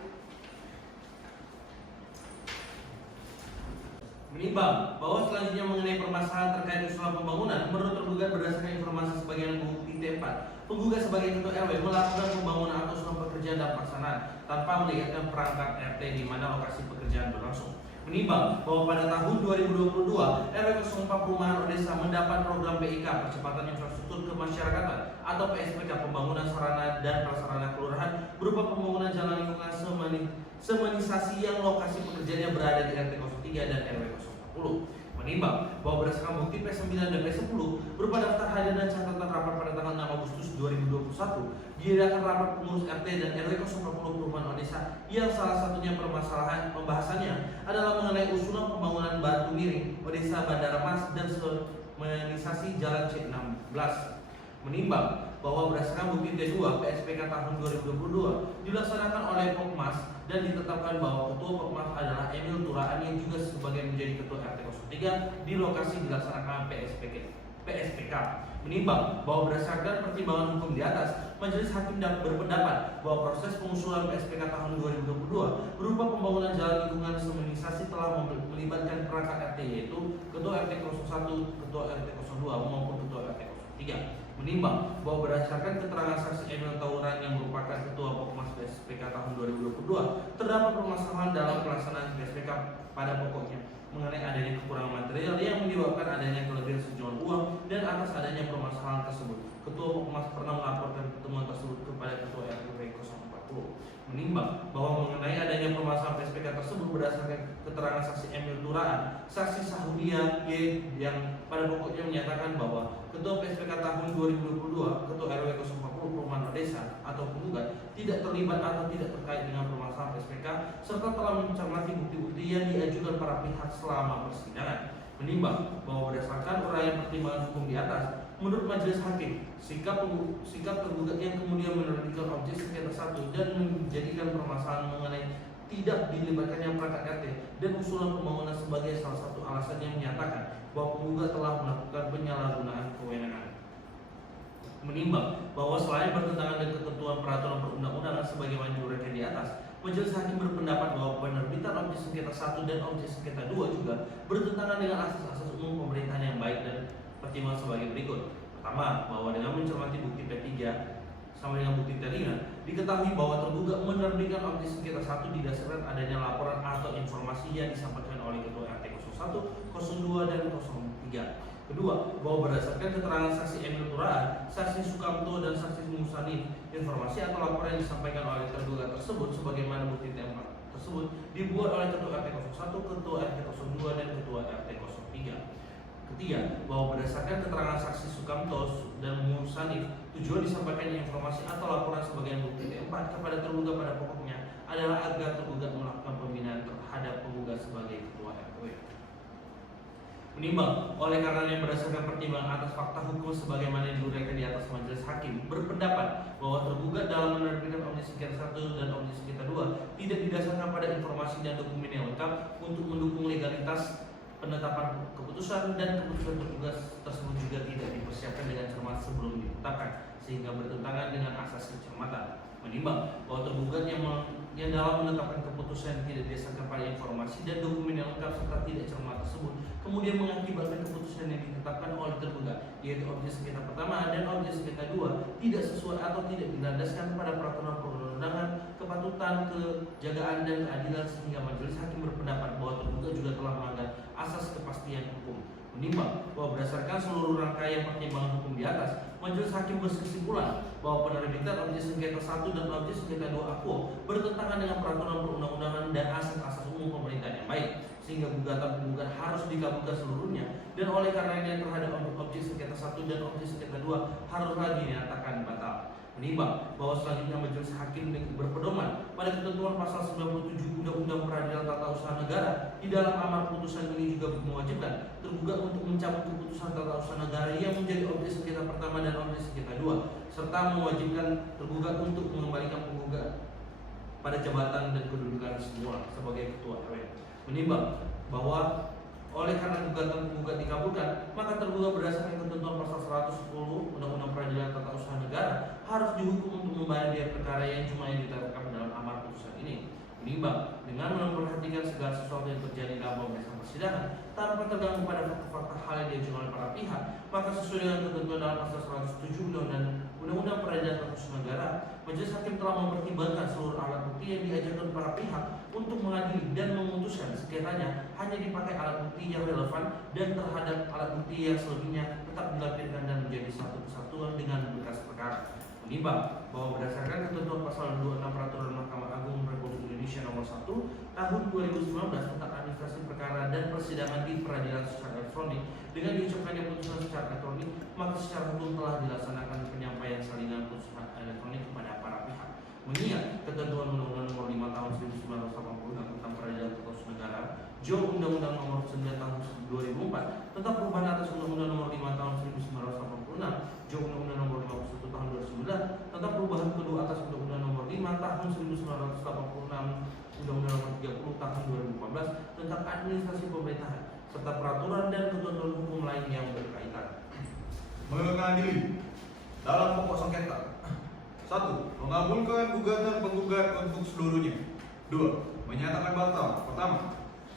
Menimbang bahwa selanjutnya mengenai permasalahan terkait usulan pembangunan, menurut tergugat berdasarkan informasi sebagian bukti T4, penggugat sebagai ketua RW melakukan pembangunan atau usulan pekerjaan dan pelaksanaan tanpa melihatkan perangkat RT di mana lokasi pekerjaan berlangsung. Menimbang bahwa pada tahun 2022 RW 04 Perumahan Odesa mendapat program PIK Percepatan Infrastruktur Kemasyarakatan atau PSPK pembangunan sarana dan prasarana kelurahan berupa pembangunan jalan lingkungan semanisasi yang lokasi pekerjaannya berada di RT 03 dan RW 040. Menimbang bahwa berdasarkan bukti P9 dan P10 berupa daftar hadir dan catatan rapat pada tanggal 6 Agustus 2021 diadakan rapat pengurus RT dan RW 040 Perumahan Odesa yang salah satunya permasalahan pembahasannya adalah mengenai usulan pembangunan batu miring Odesa Bandara Mas dan semanisasi Jalan C16. Menimbang bahwa berdasarkan bukti T2 PSPK tahun 2022 dilaksanakan oleh Pokmas dan ditetapkan bahwa ketua Pokmas adalah Emil Turaan yang juga sebagai menjadi ketua RT 03 di lokasi dilaksanakan PSPK. Menimbang bahwa berdasarkan pertimbangan hukum di atas, majelis hakim berpendapat bahwa proses pengusulan PSPK tahun 2022 berupa pembangunan jalan lingkungan semanisasi telah melibatkan perangkat RT yaitu ketua RT 01, ketua RT 02 maupun ketua RT 03. Menimbang bahwa berdasarkan keterangan saksi Emil Tauran yang merupakan ketua Pokmas PSPK tahun 2022 terdapat permasalahan dalam pelaksanaan PSPK pada pokoknya mengenai adanya kekurangan material yang menyebabkan adanya kelebihan sejumlah uang dan atas adanya permasalahan tersebut. Ketua Pokmas pernah melaporkan pertemuan tersebut kepada ketua RW 040. Menimbang bahwa mengenai adanya permasalahan PSPK tersebut berdasarkan keterangan saksi Emil Turaan, saksi Sahudia Y yang pada pokoknya menyatakan bahwa ketua PSPK tahun 2022, ketua RW 040 Perumahan Odesa atau penggugat tidak terlibat atau tidak terkait dengan permasalahan PSPK serta telah mencermati bukti-bukti yang diajukan para pihak selama persidangan. Menimbang bahwa berdasarkan uraian pertimbangan hukum di atas, menurut majelis hakim, sikap tergugat yang kemudian menerbitkan objek sengketa 1 dan menjadikan permasalahan mengenai tidak dilibatkannya perangkat RT dan usulan pembangunan sebagai salah satu alasan yang menyatakan bahwa penggugat telah melakukan penyalahgunaan kewenangan. Menimbang bahwa selain bertentangan dengan ketentuan peraturan perundang-undangan sebagaimana diuraikan di atas, majelis hakim berpendapat bahwa penerbitan objek sengketa 1 dan objek sengketa 2 juga bertentangan dengan asas-asas umum pemerintahan yang baik dan pertimbangan sebagai berikut. Pertama, bahwa dengan mencermati bukti P3 sama dengan bukti T5 Diketahui bahwa tergugat menerbitkan objek sengketa 1 didasarkan adanya laporan atau informasi yang disampaikan oleh Ketua RT 01, 02, dan 03. Kedua, bahwa berdasarkan keterangan saksi Emil Turaan, saksi Sukamto, dan saksi Musanif, informasi atau laporan yang disampaikan oleh tergugat tersebut sebagaimana bukti tempat tersebut dibuat oleh Ketua RT 01, Ketua RT 02, dan Ketua RT 03. Ketiga, bahwa berdasarkan keterangan saksi Sukamto dan Musanif, tujuan disampaikannya informasi atau laporan sebagian bukti T4 kepada tergugat pada pokoknya adalah agar tergugat melakukan pembinaan terhadap penggugat sebagai ketua RW. Menimbang, oleh karenanya berdasarkan pertimbangan atas fakta hukum sebagaimana diuraikan di atas, majelis hakim berpendapat bahwa tergugat dalam menerbitkan objek sengketa 1 dan objek sengketa 2 tidak didasarkan pada informasi dan dokumen yang lengkap untuk mendukung legalitas penetapan keputusan, dan keputusan tergugat tersebut juga tidak dipersiapkan dengan cermat sebelum ditetapkan sehingga bertentangan dengan asas kecermatan. Menimbang bahwa tergugat yang dalam menetapkan keputusan tidak didasarkan pada informasi dan dokumen yang lengkap serta tidak cermat tersebut kemudian mengakibatkan keputusan yang ditetapkan oleh tergugat, yaitu objek sengketa pertama dan objek sengketa 2 tidak sesuai atau tidak dilandaskan pada peraturan perundang-undangan, kepatutan, kejagaan, dan keadilan, sehingga majelis hakim berpendapat bahwa tergugat juga telah melanggar asas kepastian hukum. Menimbang bahwa berdasarkan seluruh rangkaian pertimbangan hukum di atas, majelis hakim berkesimpulan bahwa penerbitan objek sengketa 1 dan objek sengketa 2 akuo bertentangan dengan peraturan perundang-undangan dan asas-asas umum pemerintahan yang baik, sehingga gugatan penggugat harus dikabulkan seluruhnya, dan oleh karenanya terhadap objek sengketa 1 dan objek sengketa 2 haruslah dinyatakan batal. Menimbang bahwa selanjutnya majelis hakim berpedoman pada ketentuan pasal 97 Undang-Undang Peradilan Tata Usaha Negara, di dalam amar putusan ini juga mewajibkan tergugat untuk mencabut keputusan tata usaha negara yang menjadi objek sengketa pertama dan objek sengketa 2, serta mewajibkan tergugat untuk mengembalikan penggugat pada jabatan dan kedudukan semula sebagai ketua RW. Menimbang bahwa oleh karena gugatan penggugat dikabulkan, maka tergugat berdasarkan ketentuan pasal 110 Undang-Undang Peradilan Tata Usaha Negara harus dihukum untuk membayar biaya perkara yang jumlahnya ditetapkan dalam amar putusan ini. Menimbang dengan memperhatikan segala sesuatu yang terjadi dalam pemeriksaan persidangan tanpa terganggu pada fakta-fakta hal yang diajukan oleh para pihak, maka sesuai dengan ketentuan dalam pasal 107 Undang-Undang Peradilan Tata Usaha Negara, majelis hakim telah mempertimbangkan seluruh alat bukti yang diajukan para pihak untuk mengadili dan memutuskan sekiranya hanya dipakai alat bukti yang relevan dan terhadap alat bukti yang selebihnya tetap dilampirkan dan menjadi satu kesatuan dengan berkas perkara. Menimbang bahwa berdasarkan ketentuan pasal 26 Peraturan Mahkamah Agung Republik Indonesia Nomor 1 Tahun 2019 tentang administrasi perkara dan persidangan di peradilan secara elektronik, dengan diucapkannya putusan secara elektronik, maka secara hukum telah dilaksanakan penyampaian salinan putusan elektronik kepada para pihak. Mengingat ketentuan Undang-Undang Nomor 5 Tahun 1980 tentang Peradilan Tata Usaha Negara, JOB Undang-Undang Nomor 9 Tahun 2004 tentang perubahan atas Undang-Undang Nomor 5 Tahun 1986, JOB Undang-Undang Nomor 51 Tahun 2009 tentang perubahan kedua atas Undang-Undang Nomor 5 Tahun 1986, Undang-Undang Nomor 30 Tahun 2014 tentang administrasi pemerintahan, serta peraturan dan ketentuan hukum lain yang berkaitan. Mengadili dalam pokok sengketa: 1. Mengabulkan gugatan penggugat untuk seluruhnya. 2. Menyatakan batal. Pertama,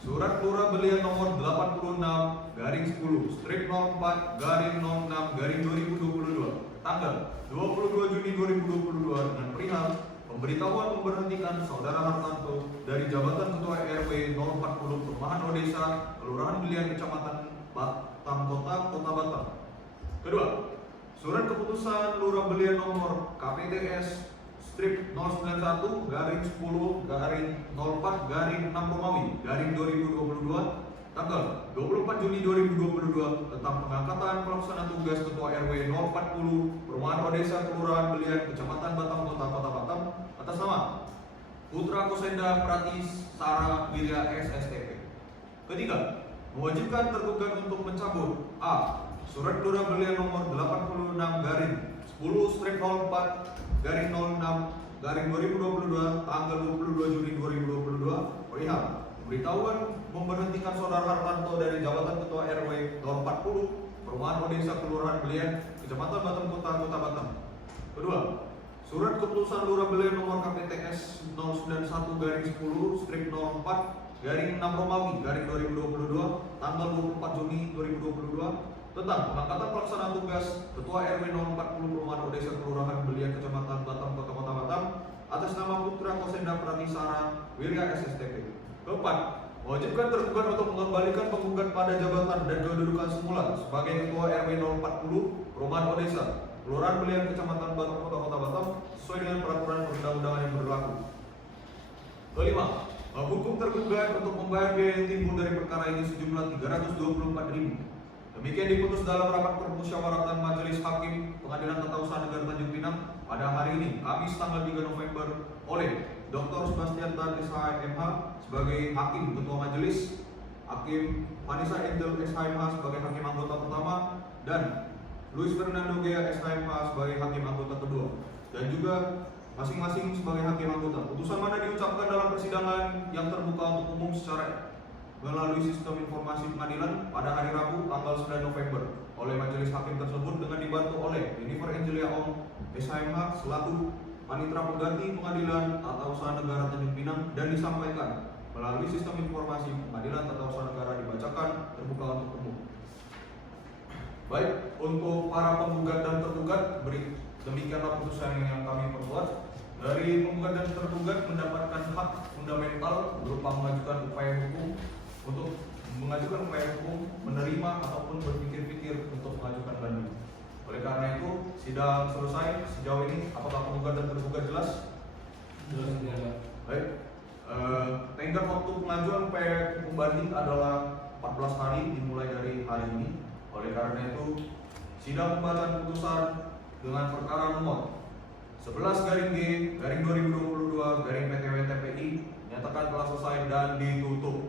Surat Lurah Belian nomor 86/10 strip 04/06/2022 tanggal 22 Juni 2022 dengan perihal pemberitahuan memberhentikan Saudara Hartanto dari jabatan Ketua RW 040 Perumahan Odesa, Kelurahan Belian, Kecamatan Batam Kota, Kota Batam. Kedua, Surat Keputusan Lurah Belian nomor KPTS strip 091/10/04/6 Romawi /2022 tanggal 24 Juni 2022 tentang pengangkatan pelaksana tugas Ketua RW 040 Perumahan Odesa, Kelurahan Belian, Kecamatan Batam Kota, Kota Batam atas nama Putra Kosenda Pratis Sara Wirya SSTP. Ketiga, mewajibkan tergugat untuk mencabut: A. Surat Lurah Belian nomor 86/10 strip 04/06/2022 tanggal 22 Juni 2022 perihal pemberitahuan memberhentikan Saudara Hartanto dari jabatan Ketua RW 040 Perumahan Odesa, Kelurahan Belian, Kecamatan Batam Kota, Kota Batam. Kedua, Surat Keputusan Lurah Belian nomor KPTS 091/10 strip 04/6 Romawi /2022 tanggal 24 Juni 2022 tentang pengangkatan pelaksana tugas Ketua RW 040 Perumahan Odesa, Kelurahan Belian, Kecamatan Batam Kota, Kota Batam Batam atas nama Putra Kosenda Pratisara Wirya SSTP. Keempat, mewajibkan tergugat untuk mengembalikan penggugat pada jabatan dan kedudukan semula sebagai Ketua RW 040 Perumahan Odesa, Kelurahan Belian, Kecamatan Batam, Kota Batam, sesuai dengan peraturan perundang-undangan yang berlaku. Kelima, menghukum tergugat untuk membayar biaya yang timbul dari perkara ini sejumlah 324.000. Demikian diputus dalam rapat permusyawaratan Majelis Hakim Pengadilan Tata Usaha Negara Tanjung Pinang pada hari ini, Kamis tanggal 3 November, oleh Dr. Sebastian Tan SHMH sebagai Hakim Ketua Majelis, Hakim Vanessa Angel SHMH sebagai Hakim Anggota Pertama, dan Luis Fernando Gea SHMH sebagai Hakim Anggota Kedua, dan juga masing-masing sebagai Hakim Anggota. Putusan mana diucapkan dalam persidangan yang terbuka untuk umum secara melalui sistem informasi pengadilan pada hari Rabu tanggal 9 November oleh majelis hakim tersebut dengan dibantu oleh Jennifer Angelia Ong SHMH selaku Panitra Pengganti Pengadilan Tata Usaha Negara Tanjung Pinang, dan disampaikan melalui sistem informasi Pengadilan Tata Usaha Negara dibacakan terbuka untuk umum. Baik, untuk para penggugat dan tergugat, demikianlah putusan yang kami perbuat. Dari penggugat dan tergugat mendapatkan hak fundamental berupa mengajukan upaya hukum, untuk mengajukan upaya hukum, menerima ataupun berpikir-pikir untuk mengajukan banding. Oleh karena itu, sidang selesai. Sejauh ini, apakah penggugat dan tergugat jelas? Jelas tidak. Baik. Tenggat waktu pengajuan upaya hukum banding adalah 14 hari dimulai dari hari ini. Oleh karena itu, sidang pembacaan putusan dengan perkara nomor 11/G/2022/PTW TPI nyatakan telah selesai dan ditutup.